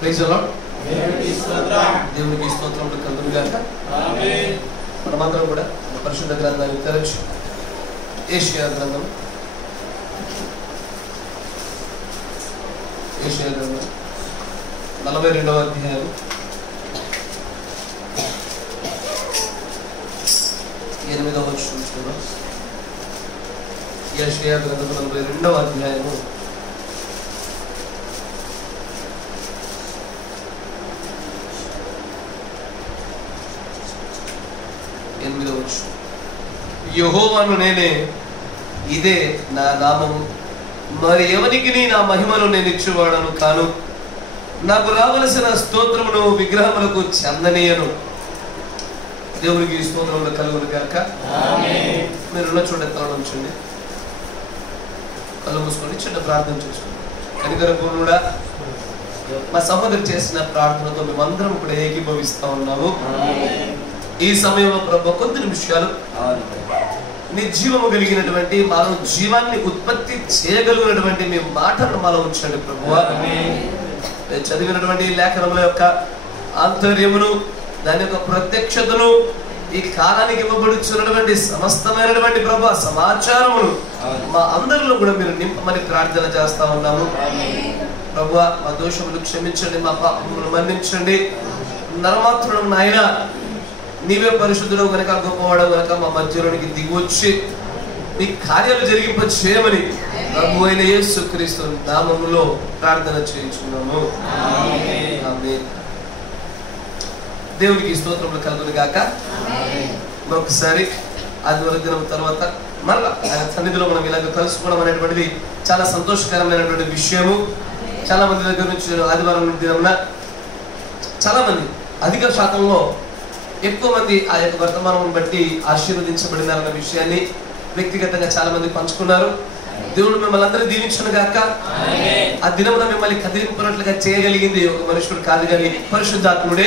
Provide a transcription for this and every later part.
Praise the lord. దేవునికి స్తోత్రములు కలుగును గాక. ఆమేన్. మనమందరం కూడా పరిశుద్ధ గ్రంథాన్ని తెరచి యెషయా గ్రంథం 42వ అధ్యాయం 8వ వచనం చూద్దాం. యెషయా గ్రంథం 42వ అధ్యాయము 8వ వచనం. యెహోవాను నేనే, ఇదే నా నామము, మరి ఎవరికి నా మహిమను నేను ఇచ్చేవాడను కాను. నాకు రావలసిన స్తోత్రమును విగ్రహములకు చెందనీయను. దేవునికి స్తోత్రములు కలుగును గాక. ఆమేన్. మీరున్న చోట తల ఉంచండి, కళ్ళు మూసుకొని చిన్న ప్రార్థన చేసుకోండి. కనికరపూర్ణుడా, మా సహోదరు చేసిన ప్రార్థనతో మేమందరం కూడా ఏకీభవిస్తా ఉన్నాము. ఈ సమయంలో ప్రభు కొద్ది నిమిషాలు నీ జీవము కలిగినటువంటి మానవ జీవాన్ని ఉత్పత్తి చేయగలిగినటువంటి మీ మాటలను మాలో ఉంచండి ప్రభువా. చదివినటువంటి లేఖనముల యొక్క ఆంతర్యమును, దాని యొక్క ప్రత్యక్షతను, ఈ కాలానికి ఇవ్వబడుచున్నటువంటి సమస్తమైనటువంటి ప్రభు సమాచారమును మా అందరిలో కూడా మీరు నింపమని ప్రార్థన చేస్తా ఉన్నాము. ప్రభువా, మా దోషములు క్షమించండి, మా పాపములను మన్నించండి. నరమాత్రుడు నాయన, నీవే పరిశుద్ధుడు కనుక, గొప్పవాడు కనుక మా మధ్యలోనికి దిగివచ్చి నీ కార్యాలు జరిగింప చేయమని ప్రభు అయిన యేసుక్రీస్తు నామములో ప్రార్థన చేయించుకున్నాము. ఆమేన్. దేవునికి స్తోత్రములు కలుగును గాక. మరొకసారి ఆదివారం దినం తర్వాత మరలా ఆయన సన్నిధిలో మనం ఇలాగ కలుసుకోవడం అనేటువంటిది చాలా సంతోషకరమైనటువంటి విషయము. చాలా మంది దగ్గర నుంచి ఆదివారం దినమున చాలా మంది, అధిక శాతంలో ఎక్కువ మంది ఆ యొక్క వర్తమానం బట్టి ఆశీర్వదించబడినారన్న విషయాన్ని వ్యక్తిగతంగా చాలా మంది పంచుకున్నారు. దేవుడు మిమ్మల్ని అందరూ దీవించును గాక. ఆ దినమున మిమ్మల్ని కదిలింపునట్లుగా చేయగలిగింది ఒక మనుషుడు కాదు కానీ పరిశుద్ధాత్ముడే.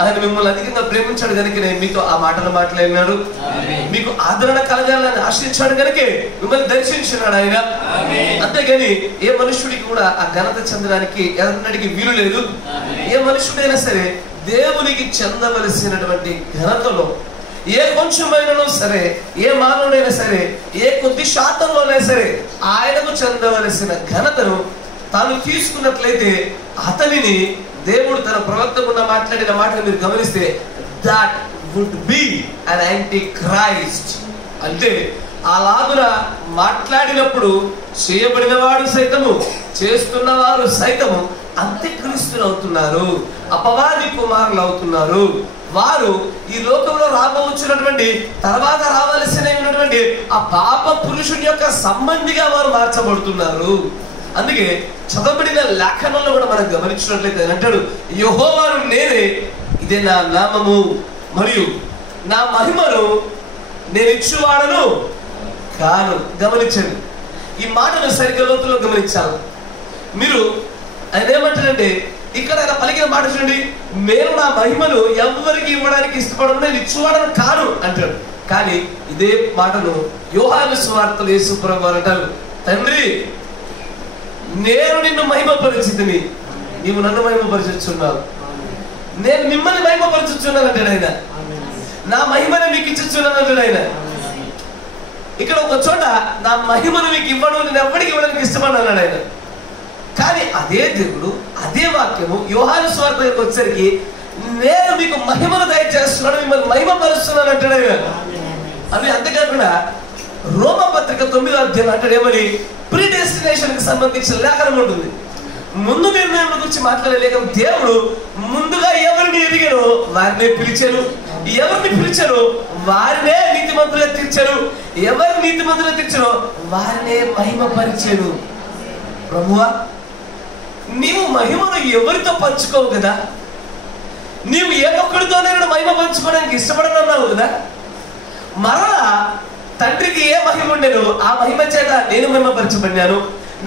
ఆయన మిమ్మల్ని అధికంగా ప్రేమించాడు కనుకనే మీతో ఆ మాటలు మాట్లాడినాడు. మీకు ఆదరణ కలగాలని ఆశించాడు కనుకే మిమ్మల్ని దర్శించినాడు ఆయన. అంతేగాని ఏ మనుషుడికి కూడా ఆ ఘనత చెందడానికి ఎన్నటికీ వీలు లేదు. ఏ మనుషుడైనా సరే దేవునికి చెందవలసినటువంటి ఘనతలో ఏ కొంచెమైనా సరే, ఏ మానవుడైనా సరే, ఏ కొద్ది శాతంలోనైనా సరే ఆయనకు చెందవలసిన ఘనతను తాను తీసుకున్నట్లయితే అతనిని దేవుడు తన ప్రవక్తకుండా మాట్లాడిన మాటలు మీరు గమనిస్తే that would be an antichrist. అంటే అలాగున మాట్లాడినప్పుడు చేయబడిన వాడు సైతము, చేస్తున్న వారు సైతము అంత్యక్రీస్తులు అవుతున్నారు, అపవాది కుమారులు అవుతున్నారు. వారు ఈ లోకంలో రాబోతున్నటువంటి తర్వాత రావాల్సినటువంటి ఆ పాప పురుషుని యొక్క సంబంధిగా వారు మార్చబడుతున్నారు. అందుకే చదవబడిన లేఖనంలో కూడా మనం గమనించినట్లయితే అంటాడు, యెహోవాను నేనే, ఇదే నా నామము, మరియు నా మహిమను నేను ఇచ్చువాడను కాను. గమనించండి, ఈ మాటను సరిగ్గా లోతులో గమనించాలి మీరు. ఆయన ఏమంటాడంటే, ఇక్కడ ఆయన పలికిన మాట చూడండి, నేను నా మహిమను ఎవరికి ఇవ్వడానికి ఇష్టపడను, నేను ఇచ్చువాడను కాను అంటాడు. కానీ ఇదే మాటను యోహాను సువార్తలో యేసు ప్రభువు అంటారు, తండ్రి నేను నిన్ను మహిమపరిచితిని, నీవు నన్ను మహిమపరచుచున్నావు, నేను మిమ్మల్ని మహిమపరచుచున్నాను అంటాడు ఆయన. నా మహిమను మీకు ఇచ్చుచున్నాను అంటాడు ఆయన. ఇక్కడ ఒక చోట నా మహిమను మీకు ఇవ్వను, నేను ఎవరికి ఇవ్వడానికి ఇష్టపడను అన్నాడు ఆయన. కానీ అదే దేవుడు, అదే వాక్యము యోహాను సువార్తకు వచ్చేసరికి నేను మీకు మహిమను దయచేస్తున్నాను, మిమ్మల్ని మహిమపరుస్తున్నాను అంటాడు ఆయన. అది అంతేకాకుండా రోమపత్రిక 9వ అధ్యాయం అంటాడు ఏమని, ప్రీ డెస్టినేషన్ కి సంబంధించిన లేఖనం ఉంటుంది. ముందు నిర్ణయం గురించి మాట్లాడలేక దేవుడు ముందుగా ఎవరిని ఎరిగారో వారినే పిలిచారు, ఎవరిని పిలిచారో వారినే నీతిమంతులుగా తీర్చారు, ఎవరు నీతిమంతులుగా తీర్చారో వారినే మహిమపరిచారు. ప్రభువా, నీవు మహిమను ఎవరితో పంచుకోవు కదా, నీవు ఏ ఒక్కడితోనే మహిమ పంచుకోవడానికి ఇష్టపడనన్నావు కదా. మరలా తండ్రికి ఏ మహిమ ఉండేదో ఆ మహిమ చేత నేను మహిమపరచబడినాను,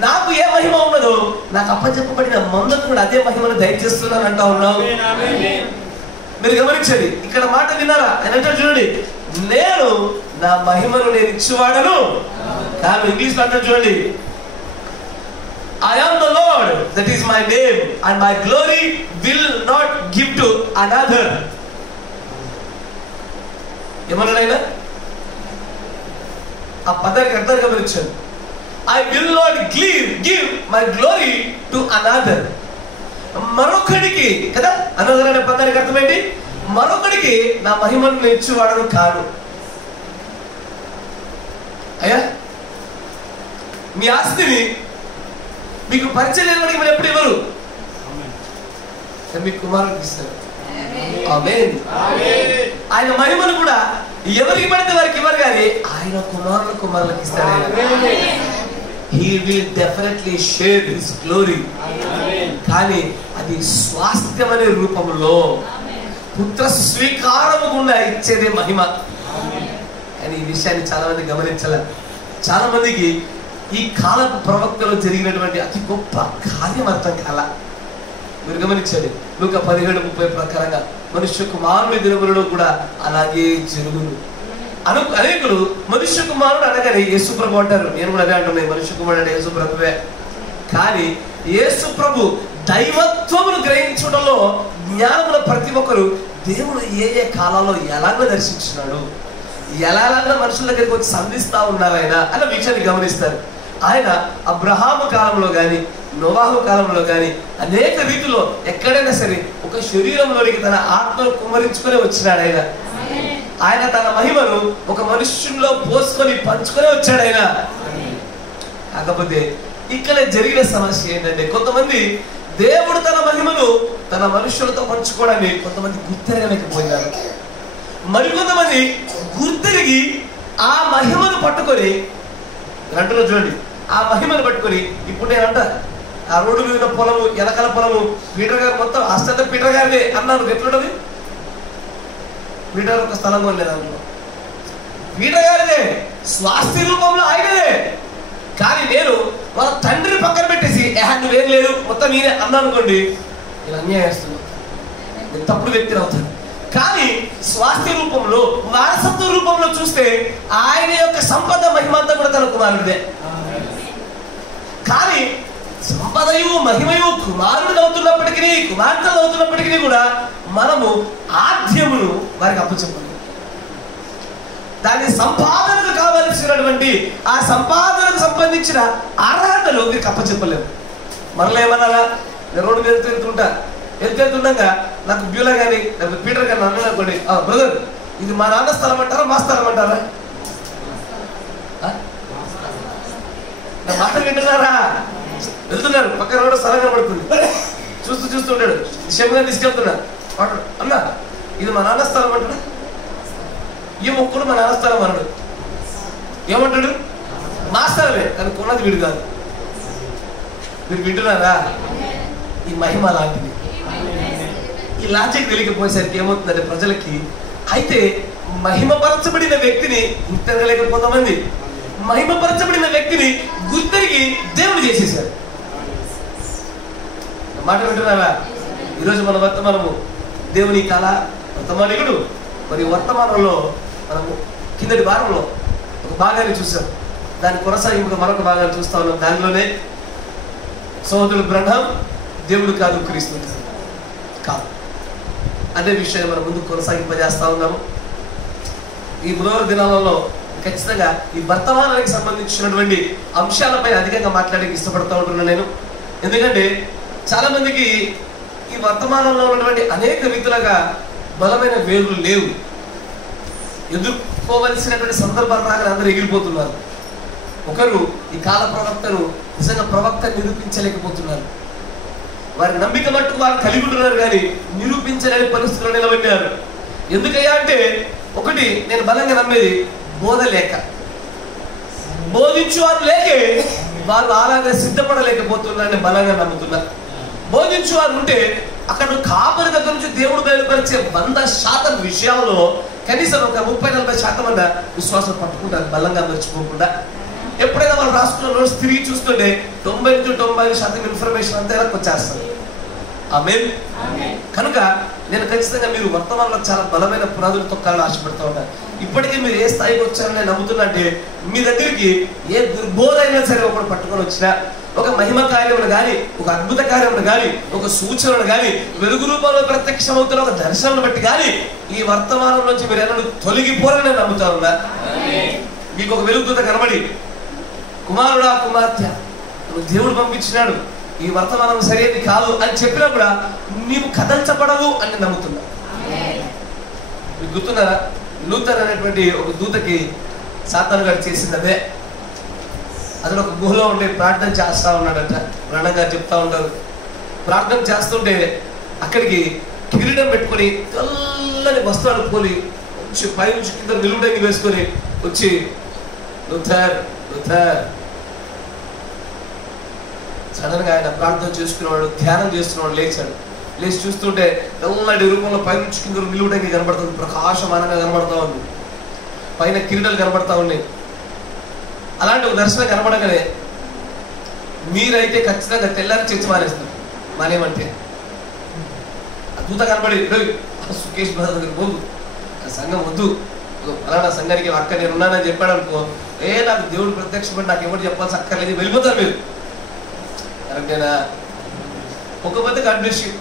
నాకు ఏ మహిమ ఉన్నదో నాకు అప్పచెప్పబడిన మందకు కూడా అదే మహిమను దయచేస్తున్నాను అంటా ఉన్నావు. మీరు గమనించండి, ఇక్కడ మాట విన్నారా? అంటే చూడండి, నేను నా మహిమను నేను ఇచ్చేవాడను కాదు. ఇంగ్లీష్ లో అంటే చూడండి, I am the Lord that is my name, and my glory will not give to another. ఏమన్నాడైనా ఆ పదానికి అర్థం గమనించండి. I will not give my glory to another. మరొకడికి కదా, అనదర్ అనే పదానికి అర్థం ఏంటి? మరొకడికి నా మహిమను ఇచ్చేవాడను కాను. అయ్యా, మీ ఆస్తిని మీకు పరిచయం లేని వాడికి మీరు ఎప్పుడు ఇవ్వరు, మీ కుమారుడికి ఇస్తారు. ఆమేన్. ఆయన మహిమను కూడా ఎవరికి పడితే వారికి ఇవ్వరు, కానీ ఆయన కుమారులకు ఇస్తారు. He will definitely share his glory. కానీ అది స్వాస్థ్యం అనే రూపంలో పుత్ర స్వీకారము గుండా ఇచ్చేదే మహిమ. కానీ ఈ విషయాన్ని చాలా మంది గమనించాలి. చాలా మందికి ఈ కాల ప్రవక్తలో జరిగినటువంటి అతి గొప్ప కార్యం అర్థం కాల. మీరు గమనించండి, లూకా 17:30 ప్రకారంగా మనుష్య కుమారుని దినములలో కూడా అలాగే జరుగును. అనేకులు మనుష్య కుమారుడు అనగానే యేసు ప్రభు అంటారు. నేను కూడా అదే అంటున్నాను, మనుష్య కుమారుడు అంటే యేసు ప్రభువే. కానీ యేసు ప్రభు దైవత్వమును గ్రహించడంలో జ్ఞానముల ప్రతి ఒక్కరు దేవుడు ఏ ఏ కాలాల్లో ఎలాగో దర్శించినాడు, ఎలాగ మనుషుల దగ్గరికి వచ్చి సంధిస్తా ఉన్నారు ఆయన అన్న విషయాన్ని గమనిస్తారు. ఆయన అబ్రహాము కాలంలో కానీ నోవాహు కాలంలో కానీ అనేక రీతిలో ఎక్కడైనా సరే ఒక శరీరంలోనికి తన ఆత్మను కుమ్మరించుకొని వచ్చినాడు ఆయన. ఆయన తన మహిమను ఒక మనుష్యుల్లో పోసుకొని పంచుకొని వచ్చాడు ఆయన. కాకపోతే ఇక్కడ జరిగిన సమస్య ఏంటంటే, కొంతమంది దేవుడు తన మహిమను తన మనుషులతో పంచుకోవడాన్ని కొంతమంది గుర్తిరగలేకపోయినారు. మరికొంతమంది గుర్తిరిగి ఆ మహిమను పట్టుకొని అంటున్నా చూడండి, ఆ మహిమను పట్టుకొని ఇప్పుడు నేను అంట ఆ రోడ్డు మీద పొలము, ఎలకల పొలము, పీటర్ గారు మొత్తం అస్తంతా పీటర్ గారిదే అన్నాను. ఎట్లుంటది? పీటర్ ఒక స్థలం కొనలేదు అందులో, పీటర్ గారిదే, స్వాస్థ్య రూపంలో ఆయనదే. కానీ నేను వాళ్ళ తండ్రి పక్కన పెట్టేసి నువ్వేం లేదు మొత్తం నేనే అన్నా అనుకోండి, నేను అన్యాయం చేస్తున్నాను, నేను తప్పుడు వ్యక్తిని అవుతాను. కానీ స్వాస్థ్య రూపంలో, వారసత్వ రూపంలో చూస్తే ఆయన యొక్క సంపద మహిమంతా కూడా తన కుమారుడిదే. కానీ సంపదయు మహిమయు కుమారుడు అవుతున్నప్పటికీ, కుమార్తెలు అవుతున్నప్పటికీ కూడా మనము ఆద్యమును వారికి అప్పచెప్పాలి. దాని సంపాదనకు కావలసినటువంటి ఆ సంపాదనకు సంబంధించిన అర్హతలు వీరికి అప్పచెప్పలేము. మనలో ఏమన్నారా, నేను రోడ్డు మీద వెళ్తుండగా నాకు బ్యూలా కానీ లేకపోతే పీటర్ గారిని అన్నాను అనుకోండి, బ్రదర్ ఇది మా నాన్న స్థలం అంటారా మా స్థలం అంటారా? నా మాట వింటున్నారా? వెళ్తున్నారు, పక్కన రోడ్డు స్థలం కనబడుతుంది, చూస్తుంటాడు, క్షేమంగా తీసుకెళ్తున్నా, అన్న ఇది మా నాన్న స్థలం అంటారా? ఈ మొక్కడు మా నాన్న స్థలం అన్నాడు. ఏమంటాడు? మా స్థలమే, కానీ కొన్నది వీడు కాదు. మీరు వింటున్నారా? ఈ మహిమ లాంటిది. ఈ లాజిక్ తెలియకపోయేసరికి ఏమవుతుందంటే ప్రజలకి, అయితే మహిమపరచబడిన వ్యక్తిని గుర్తిరగలేక కొంతమంది మహిమపరచబడిన వ్యక్తిని గుర్తిరిగి దేవుడు చేసేసారు. మాట వింటున్నారా? ఈరోజు మన వర్తమానము దేవుని కాల వర్తమానికుడు. మరి వర్తమానంలో మనము కిందటి వారంలో ఒక భాగాన్ని చూసాం, దాని కొనసాగింపుగా మరొక భాగాన్ని చూస్తా ఉన్నాం. దానిలోనే సోదరుడు బ్రహ్మం దేవుడు కాదు, క్రీస్తు కాదు అదే విషయాన్ని మనం ముందుకు కొనసాగింపజేస్తా ఉన్నాము. ఈ బుధవారం దినాలలో ఖచ్చితంగా ఈ వర్తమానానికి సంబంధించినటువంటి అంశాలపై అధికంగా మాట్లాడడానికి ఇష్టపడుతూ ఉంటున్నాను నేను. ఎందుకంటే చాలా మందికి ఈ వర్తమానంలో ఉన్నటువంటి అనేక రీతులుగా బలమైన వేర్లు లేవు. ఎదుర్కోవలసినటువంటి సందర్భాలు రాగానే అందరూ ఎగిరిపోతున్నారు. ఒకరు ఈ కాల ప్రవక్తను నిజంగా ప్రవక్త నిరూపించలేకపోతున్నారు. వారి నమ్మిక మట్టుకు వారు కలిగి ఉంటున్నారు, కానీ నిరూపించలేని పరిస్థితుల్లో నిలబెట్టారు. ఎందుకయ్యా అంటే, ఒకటి నేను బలంగా నమ్మేది బోధ లేక, బోధించువారు లేకే వాళ్ళు అలాగే సిద్ధపడలేకపోతున్నారని బలంగా నమ్ముతున్నారు. బోధించువారు ఉంటే అక్కడ కాపరి దగ్గర నుంచి దేవుడు బయలుపరిచే 100% విషయాల్లో కనీసం ఒక 30-40% అన్న విశ్వాసం పట్టుకుంటారు బలంగా మర్చిపోకుండా. ఎప్పుడైనా వాళ్ళు రాసుకున్న నోట్స్ తిరిగి చూస్తుంటే 90-95% ఇన్ఫర్మేషన్ అంతా వచ్చేస్తారు. ఆమేన్. కనుక నేను ఖచ్చితంగా మీరు వర్తమానంలో చాలా బలమైన పునాదులు తొక్కాలని ఆశపడుతూ ఉంటాను. ఇప్పటికీ మీరు ఏ స్థాయికి వచ్చారని నేను నమ్ముతున్నా అంటే, మీ దగ్గరికి ఏ దుర్బోధ అయినా సరే ఒకటి పట్టుకొని వచ్చినా, ఒక మహిమ కార్యమును కానీ, ఒక అద్భుత కార్యమును కానీ, ఒక సూచనను కానీ, వెలుగు రూపంలో ప్రత్యక్షమవుతున్న ఒక దర్శనం బట్టి కానీ ఈ వర్తమానం నుంచి మీరు ఎన్నడూ తొలగిపోరని నేను నమ్ముతా ఉన్నా. మీకు ఒక వెలుగుదూత కనబడి, కుమారుడా కుమార్తె నువ్వు దేవుడు పంపించినాడు, ఈ వర్తమానం సరైనది కాదు అని చెప్పినా కూడా నీవు కదల్చబడవు అని నమ్ముతున్నా. మీకు గుర్తున్నారా, లూథర్ అనేటువంటి ఒక దూతకి సాతాను గారు చేసింది అదే. అతను ఒక గుహలో ఉండి ప్రార్థన చేస్తూ ఉన్నాడట. రణంగా చెప్తా ఉంటారు. ప్రార్థన చేస్తుంటే అక్కడికి కిరీటం పెట్టుకొని తెల్లని వస్త్రాలు పోలి వచ్చి పైనుంచి కింద నిలువుటంగి వేసుకొని వచ్చి లూథర్ లూథర్ సడన్ గా ఆయన ప్రార్థన చేసుకునేవాడు, ధ్యానం చేస్తున్నవాడు లేచాడు. లేచి చూస్తుంటే తెల్లటి రూపంలో పైనుంచి కింద నిలువుటంగి కనబడుతుంది, ప్రకాశమానంగా కనబడతా ఉంది, పైన కిరీటాలు కనబడతా ఉన్నాయి. అలాంటి ఒక దర్శనం కనబడగానే మీరైతే ఖచ్చితంగా తెల్లారి చర్చ మానేస్తారు. మానేమంటే అద్భుత కనబడి సుకేష్ బ్రదర్ దగ్గర పోదు, ఆ సంఘం వద్దు, ఫలానా సంఘానికి అక్క నేను ఉన్నానని చెప్పాడు అనుకో, నాకు దేవుడు ప్రత్యక్షపడి నాకు ఎవరు చెప్పాల్సి అక్కర్లేదు, వెళ్ళిపోతారు మీరు. కరెక్టేనా? ఒక్కపోతే కండిషన్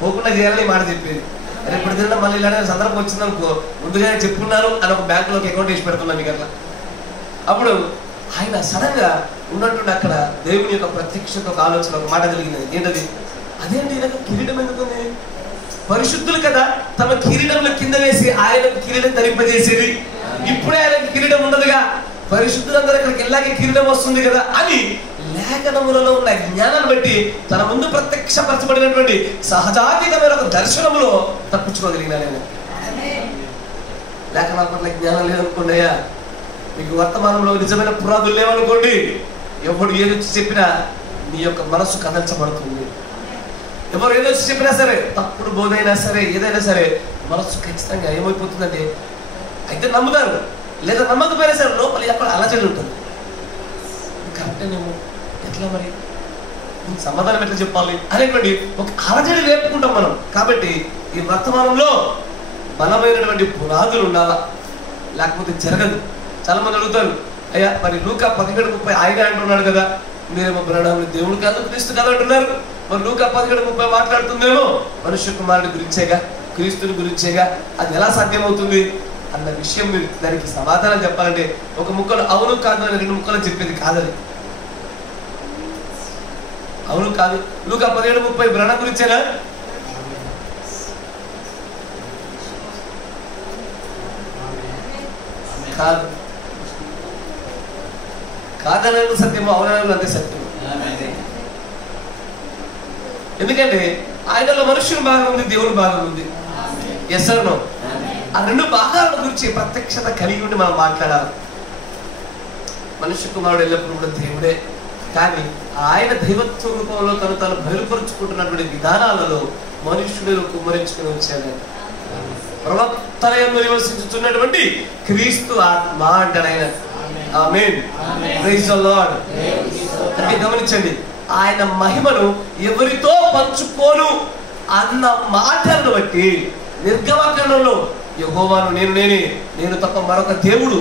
పోకుండా చేయాలని మాట చెప్పేది. రేపు తిన్నా మళ్ళీ ఇలానే సందర్భం వచ్చిందనుకో, ముందుగానే చెప్పుకున్నారు అని ఒక బ్యాంకులోకి అకౌంట్ వేసి పెడుతున్నాను మీకు అట్లా. అప్పుడు ఆయన సడన్ గా ఉన్నట్టుండి అక్కడ దేవుని యొక్క ప్రత్యక్షత ఒక ఆలోచన, ఒక మాట కలిగినది. ఏంటది? అదేంటి నాకు కిరీటం ఎందుకుంది? పరిశుద్ధులు కదా తమ కిరీటంలో కింద వేసి ఆయనకు కిరీటం ధరింపజేసేది. ఇప్పుడే ఆయనకు కిరీటం ఉండదుగా, పరిశుద్ధులందరూ ఇక్కడికి వెళ్ళాక కిరీటం వస్తుంది కదా అని లేఖనములలో ఉన్న జ్ఞానాన్ని బట్టి తన ముందు ప్రత్యక్షపరచబడినటువంటి సహజాతీతమైన ఒక దర్శనములో తప్పించుకోగలిగినా నేను. లేఖనాల పట్ల జ్ఞానం లేదనుకోండియా, మీకు వర్తమానంలో నిజమైన పునాదులు లేవనుకోండి, ఎవడు ఏదొచ్చి చెప్పినా నీ యొక్క మనస్సు కదల్చబడుతుంది. ఎవరు ఏదొచ్చి చెప్పినా సరే, తప్పుడు బోధైనా సరే, ఏదైనా సరే మనస్సు ఖచ్చితంగా ఏమైపోతుందంటే అయితే నమ్ముతారు, లేదా నమ్మకపోయినా సరే లోపల ఎక్కడ అలజడి ఉంటుంది. కరెక్టేనేమో, ఎట్లా మరి సమాధానం ఎట్లా చెప్పాలి అనేటువంటి ఒక అలజడి రేపుకుంటాం మనం. కాబట్టి ఈ వర్తమానంలో బలమైనటువంటి పునాదులు ఉండాలా, లేకపోతే జరగదు. చాలా మంది అడుగుతారు, అయ్యా మరి లూకా 11:30 ఆయన అంటున్నాడు కదా, మీరేమో బ్రహ్మణుడు దేవుడు కాదు క్రీస్తు కాదు అంటున్నారు, మరి లూకా 11:30 మాట్లాడుతుందేమో మనుష్య కుమారుడి గురించేగా, క్రీస్తుని గురించేగా, అది ఎలా సాధ్యమవుతుంది అన్న విషయం మీరు దానికి సమాధానం చెప్పాలంటే ఒక ముక్కలు అవును కాదు అని 2 ముక్కలు చెప్పేది కాదని. అవును కాదు, లూకా 17:30 బ్రహ్మ గురించేనా? కాదు. కాదనకు సత్యము, అవునకు అంతే సత్యము. ఎందుకంటే ఆయనలో మనుష్యుని భాగం ఉంది, దేవుని భాగం ఉంది. Yes or no? ఆ 2 భాగాల గురించి ప్రత్యక్షత కలిగి ఉండి మనం మాట్లాడాలి. మనుష్య కుమారుడు ఎల్లప్పుడూ కూడా దేవుడే, కానీ ఆయన దైవత్వ రూపంలో తను బయలుపరుచుకుంటున్నటువంటి విధానాలలో మనుష్యుడు కుమ్మరించుకుని వచ్చాడు. ప్రవక్తలయందు నివసించుతున్నటువంటి క్రీస్తు ఆత్మ అంటాడు ఆయన. ఆమేన్, ప్రైజ్ ది లార్డ్. అంటే గమనించండి, ఆయన మహిమను ఎవరితో పంచుకోను అన్న మాటలను బట్టి నిర్గమకాండంలో యెహోవాను నేనే, నేను తప్ప మరొక దేవుడు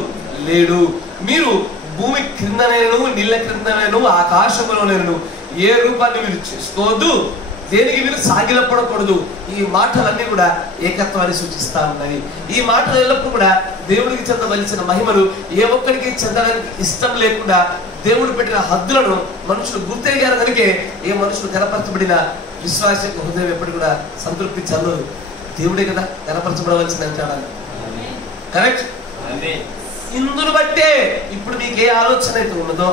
లేడు, మీరు భూమి క్రిందనేను, నీళ్ళ క్రిందనేను, ఆకాశంలోనేను ఏ రూపాన్ని మీరు చేసుకోవద్దు, దేనికి మీరు సాగిలపడకూడదు. ఈ మాటలన్నీ కూడా ఏకత్వాన్ని సూచిస్తా ఉన్నాయి. ఈ మాటలు ఎల్లప్పుడూ కూడా దేవుడికి చెందవలసిన మహిమను ఏ ఒక్కడికి చెందడానికి ఇష్టం లేకుండా దేవుడు పెట్టిన హద్దులను మనుషులు గుర్తెరిగారు. కనుకే ఏ మనుషులు గణపరచబడిన విశ్వాస హృదయం ఎప్పటి కూడా సంతృప్తి చెందదు. దేవుడే కదా గణపరచబడవలసింది అంటాడు. కరెక్ట్? ఇందును బట్టే ఇప్పుడు మీకు ఏ ఆలోచన అయితే ఉన్నదో,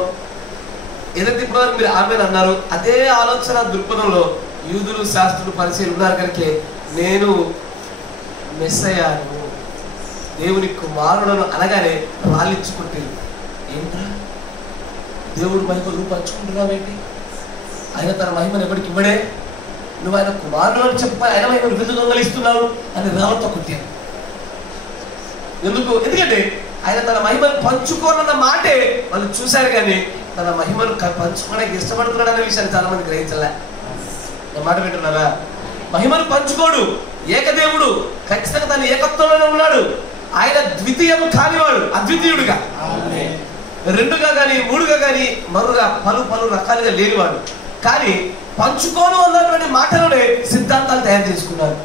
ఏదైతే ఇప్పుడు మీరు ఆమెను అన్నారు, అదే ఆలోచన దృక్పథంలో యూదులు, శాస్త్రులు, పరిచయాలు ఉన్నారు. కనుకే నేను మెస్సయ్యాను, దేవుని కుమారులను అనగానే రాలించుకుంటే, ఏంట్రా దేవుడు మహిమ నువ్వు పంచుకుంటున్నావేంటి? ఆయన తన మహిమను ఎవరికి ఇవ్వడే, నువ్వు ఆయన కుమారుడు అని చెప్పి ఆయన మహిమను విధు దొంగలిస్తున్నావు అని రాళ్ళతో కొట్టాను. ఎందుకు? ఎందుకంటే ఆయన తన మహిమను పంచుకోనన్న మాటే వాళ్ళు చూశారు, కానీ తన మహిమను పంచుకోవడానికి ఇష్టపడుతున్నాడు అనే విషయాన్ని చాలా మంది గ్రహించలే. నా మాట వింటున్నారా? మహిమను పంచుకోడు, ఏకదేవుడు, ఖచ్చితంగా తన ఏకత్వంలోనే ఉన్నాడు. ఆయన ద్వితీయం కానివాడు, అద్వితీయుడుగా. రెండుగా కానీ మూడుగా కానీ మరుగా పలు రకాలుగా లేనివాడు. కానీ పంచుకోను అన్నటువంటి మాటలోనే సిద్ధాంతాలు తయారు చేసుకున్నారు.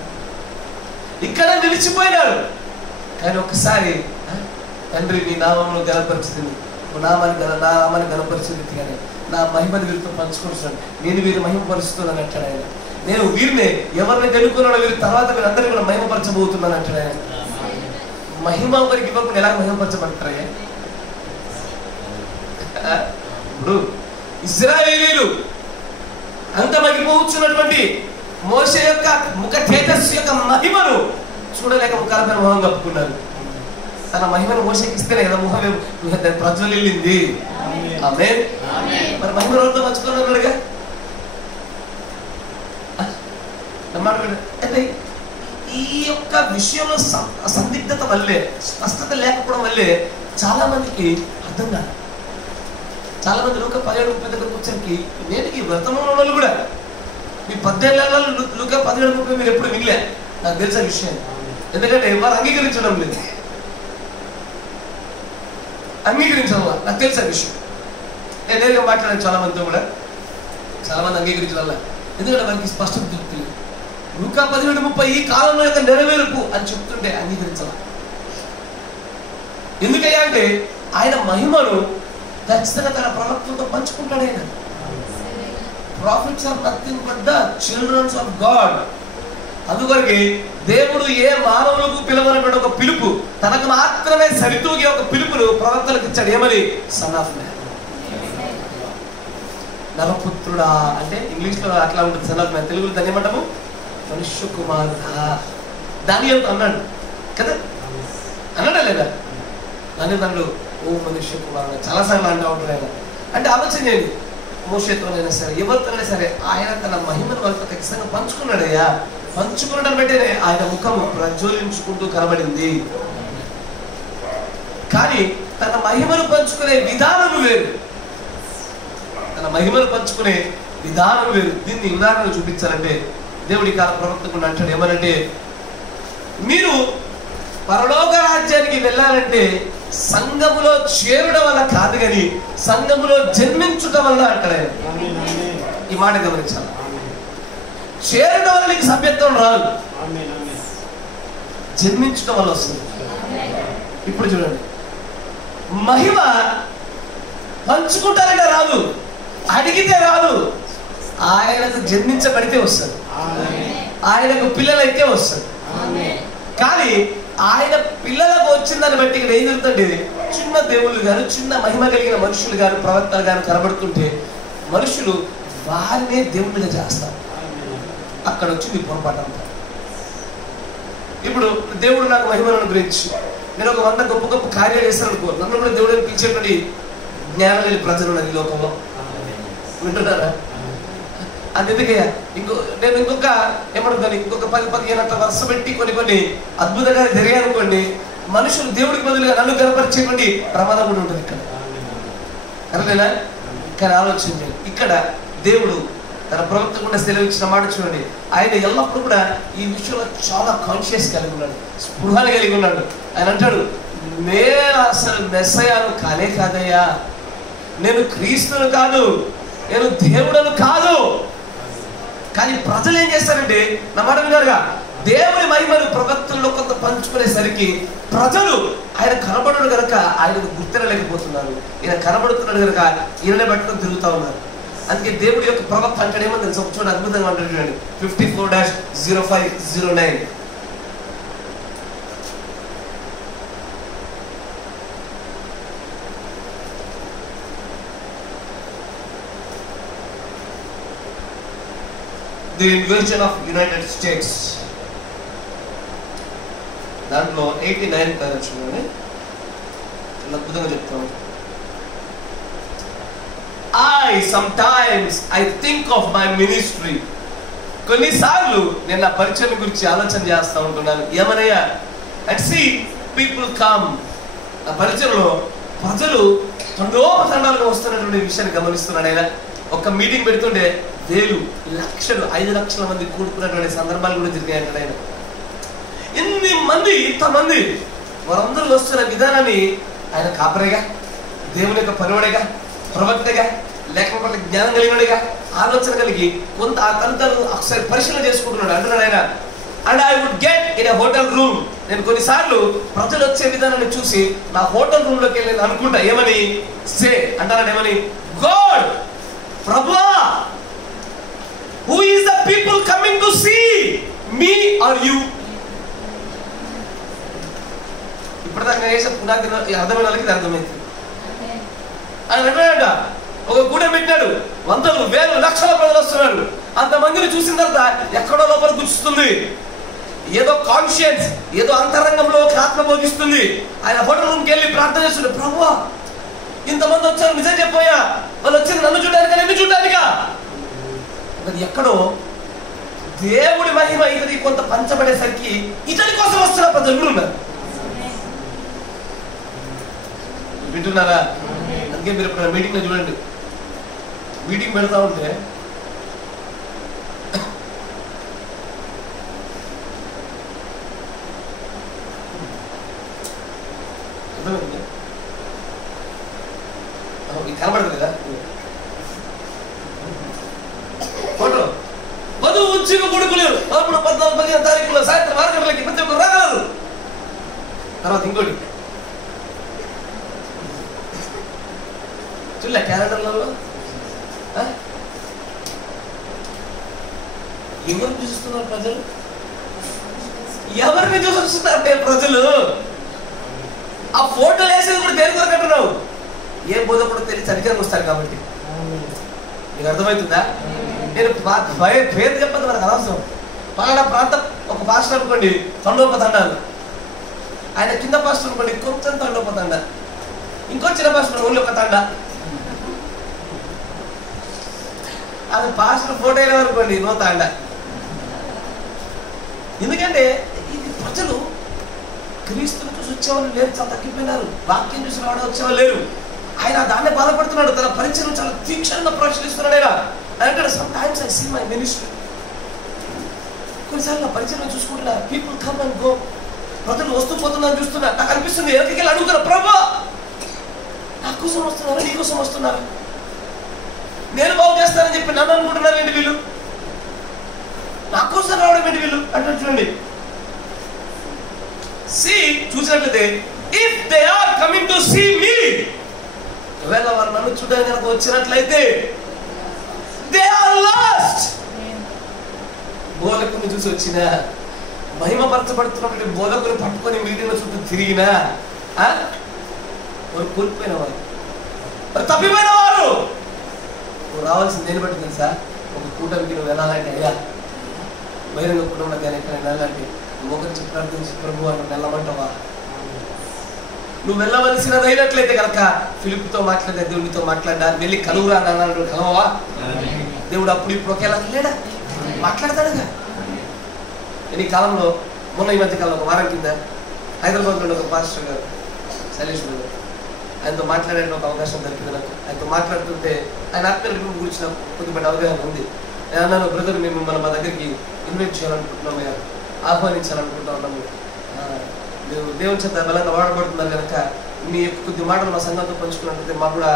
ఇక్కడ నిలిచిపోయినాడు. కానీ ఒకసారి తండ్రి నీ నామమును గణపరిచింది, నా నామాన్ని గణపరిచింది కానీ నా మహిమని వీరితో పంచుకుంటున్నాను, నేను వీరు మహిమపరుస్తున్నాను అంటాడు ఆయన. నేను వీరిని ఎవరిని కనుక్కున్నాడో వీరి తర్వాత వీరందరినీ కూడా మహిమపరచబోతున్నాను అంటాడు ఆయన. మహిమ ఒకరికి ఇవ్వకుండా ఎలా మహిమపరచబడతారా? ఇప్పుడు ఇశ్రాయేలీయులు అంత మగిపోవచ్చున్నటువంటి మోషే యొక్క ముఖ తేజస్సు యొక్క మహిమను చూడలేక ముఖాలపై మొహం కప్పుకున్నారు. తన మహిమను మోషేకి ఇస్తేనే కదా ముఖం ప్రజ్వలిల్లింది. ఆమేన్. మరి మహిమ రోజుతో పంచుకున్నాడుగా. అంటే ఈ యొక్క విషయంలో సందిగ్ధత వల్లే, స్పష్టత లేకపోవడం వల్లే చాలా మందికి అర్థం కాదు. చాలా మంది లూకా 17:30 దగ్గరకు వచ్చరికి నేటికి వ్రతంలో ఉన్న వాళ్ళు కూడా మీ 18 లూకా 17:30 మీరు ఎప్పుడు వినలే. నాకు తెలిసిన విషయం. ఎందుకంటే వారు అంగీకరించడం లేదు, అంగీకరించడం నాకు తెలిసిన విషయం. నేను నేరుగా మాట్లాడాను చాలా మందితో కూడా, చాలా మంది అంగీకరించడం. ఎందుకంటే వారికి స్పష్టత దొరుకుతుంది. లూకా 17:30 ఈ కాలంలో యొక్క నెరవేర్పు అని చెప్తుంటే అంగీకరించాల. ఎందుకయ్యా అంటే ఆయన మహిమను ఖచ్చితంగా తన ప్రవక్తలతో పంచుకుంటాడు. ఆయన prophets are nothing but the childrens of God. అందువరకు దేవుడు ఏ మానవులకు పిలవనటువంటి ఒక పిలుపు, తనకు మాత్రమే సరితూగే ఒక పిలుపును ప్రవక్తలకు ఇచ్చాడు. ఏమని? సన్ ఆఫ్ మ్యాన్, నరపుత్రుడా. అంటే ఇంగ్లీష్ లో అట్లా ఉంటుంది సన్ ఆఫ్ మ్యాన్, తెలుగులో దాన్ని ఏమంటాము? మనుష్య కుమారుడా. దానియేలు అన్నాడు కదా, అన్నాడా లేదా? దానియేలు ఓ మనుష్య కుమారుడు చాలాసార్లు అంటూ ఉంటారు ఆయన. అంటే ఆలోచన చేయండి, మోషేతోనైనా సరే ఎవరితోనైనా సరే ఆయన తన మహిమను వాళ్ళతో ఖచ్చితంగా పంచుకున్నాడయ్యా. పంచుకున్నడం బట్టే ఆయన ముఖము ప్రజ్వలించుకుంటూ కనబడింది. కానీ తన మహిమను పంచుకునే విధానం వేరు, తన మహిమను పంచుకునే విధానం వేరు. దీన్ని ఉదాహరణ చూపించాలంటే దేవుడి కాల ప్రవక్తకుండా అంటాడు ఏమనంటే, మీరు పరలోక రాజ్యానికి వెళ్ళాలంటే సంఘములో చేరుట వల్ల కాదు కానీ సంఘములో జన్మించుట వల్ల అంటాడు ఆయన. ఈ మాట గమనించాలి. చేరడం వల్ల నీకు సభ్యత్వం రాదు, జన్మించడం వల్ల వస్తుంది. ఇప్పుడు చూడండి, మహిమ పంచుకుంటారంటే రాదు, అడిగితే రాదు. ఆయనకు జన్మించబడితే వస్తుంది, ఆయనకు పిల్లలైతే వస్తుంది. కానీ ఆయన పిల్లలకు వచ్చిందని బట్టి ఇక్కడ ఏం జరుగుతుంది? చిన్న దేవుళ్ళు గాను, చిన్న మహిమ కలిగిన మనుషులు గాను, ప్రవక్తలు గాను కనబడుతుంటే మనుషులు వారినే దేవుళ్ళుగా చేస్తారు. అక్కడ వచ్చింది పొరపాటు అంతా. ఇప్పుడు దేవుడు నాకు మహిమను అనుగ్రహించి నేను ఒక 100 గొప్ప గొప్ప కార్యాలు చేస్తాను అనుకో, నన్ను కూడా దేవుడిని పిలిచేటువంటి జ్ఞానం లేని ప్రజలు ఉన్నారు ఈ లోకంలో. వింటున్నారా? అది ఎందుకయ్యా? నేను ఇంకొక ఏమంటుందని ఇంకొక 10-15 అట్లా వరుస పెట్టి కొన్ని అద్భుతంగా జరిగాయనుకోండి, మనుషులు దేవుడికి బదులుగా నన్ను కనపరిచేటువంటి ప్రమాదం కూడా ఉంటుంది ఇక్కడ. కరెక్టేనా? కానీ ఆలోచించండి, ఇక్కడ దేవుడు తన ప్రవక్త కూడా సెలవిచ్చిన మాట చూడండి. ఆయన ఎల్లప్పుడూ కూడా ఈ విషయంలో చాలా కాన్షియస్ కలిగి ఉన్నాడు, స్పృహను కలిగి ఉన్నాడు. ఆయన అంటాడు, నేను అసలు మెస్సయాను కానే కాదయ్యా, నేను క్రీస్తును కాదు, నేను దేవుడను కాదు. కానీ ప్రజలు ఏం చేస్తారంటే, నా మాట విన్నారుగా, దేవుని మహిమను ప్రవక్తల్లో కొంత పంచుకునేసరికి ప్రజలు ఆయన కనబడడు కనుక ఆయనకు గుర్తినలేకపోతున్నారు. ఈయన కనబడుతున్నాడు కనుక ఈయననే పట్టుకొని తిరుగుతూ ఉన్నారు. అందుకే దేవుడి యొక్క ప్రవక్త అంటాడేమో తెలుసు, చూడండి అద్భుతంగా అంటాడు చూడండి. 54-05-09. The invasion of United States. దాంట్లో 89 పేరు చూడండి, అద్భుతంగా చెప్తాను. I think of my ministry. కొన్నిసార్లు నేను నా పరిచయం గురించి ఆలోచన చేస్తూ ఉంటున్నాను. ఏమనయ్యా? and see people come. నా పరిచయంలో ప్రజలు తండోపతండాలుగా వస్తున్నటువంటి విషయాన్ని గమనిస్తున్నాడు ఆయన. ఒక మీటింగ్ పెడుతుంటే 1000, లక్షలు, 5 లక్షల మంది కూడుకున్నటువంటి సందర్భాలు కూడా జరిగాయి అంటాడు ఆయన. ఇంతమంది వారందరూ వస్తున్న విధానాన్ని ఆయన కాపరేగా దేవుని యొక్క పనివాడిగా, ప్రవక్తగా, లేకపోతే జ్ఞానం కలిగినడిగా, ఆలోచన కలిగి కొంత తను ఒకసారి పరిశీలన చేసుకుంటున్నాడు. అంటున్నాడు ఆయన, and I would get in a hotel room. నేను కొన్నిసార్లు ప్రజలు వచ్చే విధానాన్ని చూసి నా హోటల్ రూమ్ లోకి వెళ్ళి అనుకుంటా, ఏమని సే అంటారా, ఏమని, గాడ్, ప్రభువా, who is the people coming to see me are you? ఇప్పటిదాకా నేను వేసే పునాది అర్థమైన వాళ్ళకి ఇది అర్థమైంది. ఆయన అంటాడంట, ఒక గూడెం పెట్టినాడు, వందలు వేలు లక్షల ప్రజలు వస్తున్నారు. అంతమందిని చూసిన తర్వాత ఎక్కడో లోపల గుర్తుంది, ఏదో కాన్షియన్స్, ఏదో అంతరంగంలో ఒక ఆత్మ బోధిస్తుంది. ఆయన హోటల్ రూమ్కి వెళ్ళి ప్రార్థన చేస్తుండే, ప్రభువా ఇంతమంది వచ్చారు, నిజం చెప్పోయా, వాళ్ళు వచ్చింది నన్ను చూడడానికా, నిన్ను చూడడానికా? అది ఎక్కడో దేవుడి మహిమ ఇది కొంత పంచబడేసరికి ఇతని కోసం వస్తున్న ప్రజలు కూడా ఉన్నారు. వింటున్నారా? అందుకే మీరు ఇప్పుడు మీటింగ్ లో చూడండి, మీటింగ్ పెడతా ఉంటే కనబడదు కదా ఫోటో, వధువు ఉచ్చిగా కొడుకులేరు, 14-15 తారీఖులో సాయంత్రం 6 గంటలకి ప్రతి ఒక్కరు రాగలరు. తర్వాత ఇంకోటి చూడలే క్యాలెండర్లలో ఎవరిని చూస్తున్నారు ప్రజలు? ఎవరిని చూస్తున్నారంటే ప్రజలు ఆ ఫోటోలు వేసేది కూడా దేని కొరకు అంటున్నావు? ఏ బోధకుడు తెలిసి అధికారం వస్తారు కాబట్టి. నీకు అర్థమవుతుందా? నేను పేరు చెప్పదు మనకు అనవసరం. పలానా ప్రాంతం ఒక పాస్టర్ అనుకోండి, తండోపతండాలు, ఆయన కింద పాస్టర్ అనుకోండి కొంచెం తండోపతండ, ఇంకో చిన్న పాస్టర్ ఓన్లీ ఒక తండ. అది పాస్టర్ ఫోటో అనుకోండి నో తాండ. ఎందుకంటే ఇది ప్రజలు క్రీస్తుని చూసి వచ్చేవాళ్ళు లేరు, చాలా తగ్గిపోయినారు. వాక్యం చూసి రావడం వచ్చేవాళ్ళు లేరు. ఆయన దాన్నే బాధపడుతున్నాడు, తన పరిచయం చాలా తీక్షణంగా పరిశీలిస్తున్నాడు. ఆయన అంటే sometimes I see my ministry, కొన్నిసార్లు నా పరిచయం చూసుకుంటున్నా, పీపుల్ కమ్ అండ్ గో, ప్రజలు వస్తూ పోతున్నా చూస్తున్నా, నాకు అనిపిస్తుంది ఎవరికి వెళ్ళి అడుగుతున్నా, ప్రభా నా కోసం వస్తున్నారు, నీ కోసం వస్తున్నారు, నేను బాగు చేస్తానని చెప్పి నన్ను అనుకుంటున్నారు ఏంటి వీళ్ళు, నా కోసం రావడం ఏంటి వీళ్ళు అంటే చూడండి. చూసినట్లయితే if they are coming to see me, ఒకవేళ వారు నన్ను చూడడానికి కనుక వచ్చినట్లయితే దే ఆర్ లాస్ట్. బోధకుని చూసి వచ్చిన, మహిమపరచబడుతున్నటువంటి బోధకుని పట్టుకొని మీటింగ్ చుట్టూ తిరిగినా వారు కోల్పోయిన వారు, వారు తప్పిపోయిన వారు. నువ్వు రావాల్సింది దేని బట్టి తెలుసా? ఒక కూటమికి నువ్వు వెళ్ళాలంటే, అయ్యా బహిరంగ కుటుంబంలో కానీ ఎక్కడ వెళ్ళాలంటే నువ్వు ఒకరికి ప్రార్థించి ప్రభు అని వెళ్ళమంటావా? నువ్వు వెళ్ళవలసినది అయినట్లయితే కనుక ఫిలిప్తో మాట్లాడే, దేవుడితో మాట్లాడా, వెళ్ళి కలువురా అన్నాడు, కలవవా? దేవుడు అప్పుడు ఇప్పుడు ఒకేలా లేడా? మాట్లాడతాడుగా. ఈ కాలంలో మొన్న ఈ మధ్య కాలంలో ఒక వారం కింద హైదరాబాద్లో ఒక పాస్టర్ గారు శైలేష్ గారు, ఆయనతో మాట్లాడే ఒక అవకాశం దొరికింది నాకు. ఆయనతో మాట్లాడుతుంటే ఆయన ఆత్మీయుల గురించి నాకు కొద్దిపాటి అవగాహన ఉంది. నేను అన్నాను, బ్రదర్ మేము మిమ్మల్ని మా దగ్గరికి ఇన్వైట్ చేయాలనుకుంటున్నాము, ఆహ్వానించాలనుకుంటున్నాము, మీరు దేవుని చేత బలంగా వాడబడుతున్నారు కనుక మీ కొద్ది మాటలు మా సంఘంతో పంచుకున్నట్లయితే మాకు కూడా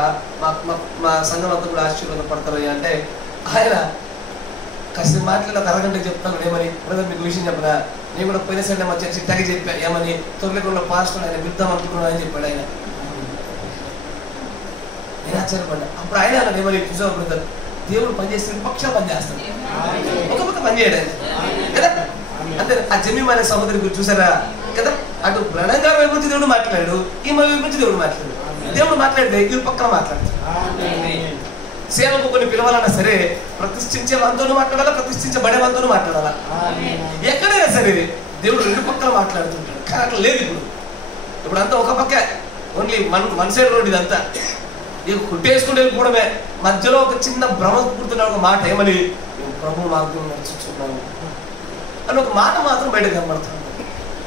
మా సంఘం అంతా కూడా ఆశీర్వాదపడతారు అంటే, ఆయన కాసేపు మాట్లాడిన ఒక అరగంటకి చెప్తాను ఏమని, బ్రదర్ మీకు విషయం చెప్పనా, నేను కూడా పోయిన సైడ్ మా చర్చి తగి చెప్పా ఏమని, తొలికుండా పాస్టర్ ఆయన విద్దాం అనుకున్నాను అని చెప్పాడు ఆయన. నేను ఆశ్చర్యపడ్డా. అప్పుడు ఆయన అన్నాడు ఏమని, చూసావు బ్రదర్, దేవుడు పనిచేస్తే పక్షం పనిచేస్తాడు, ఒక పక్క పనిచేయడానికి కదా. అంటే ఆ జమీం అనే సహోదరి గురించి చూసారా కదా, అటు ప్రణంగారు వైపు నుంచి దేవుడు మాట్లాడాడు, ఈ వైపు నుంచి దేవుడు మాట్లాడాడు. దేవుడు మాట్లాడితే ఇరు పక్కన మాట్లాడతాడు. సేవకు కొన్ని పిలవాలన్నా సరే ప్రతిష్ఠించే వాళ్ళతోనూ మాట్లాడాలా, ప్రతిష్ఠించబడే వాళ్ళతోనూ మాట్లాడాలా. ఎక్కడైనా సరే దేవుడు రెండు పక్కన మాట్లాడుతుంటాడు. కానీ అట్లా లేదు ఇప్పుడు అంతా ఒక పక్క ఓన్లీ మన సైడ్ రోడ్ ఇదంతా ఇక కుట్టేసుకుంటూ వెళ్ళిపోవడమే. మధ్యలో ఒక చిన్న భ్రమ పుడుతున్న ఒక మాట ఏమని, నేను ప్రభు మార్గం నడుచుకున్నాను అని ఒక మాట మాత్రం బయట కనబడుతుంది.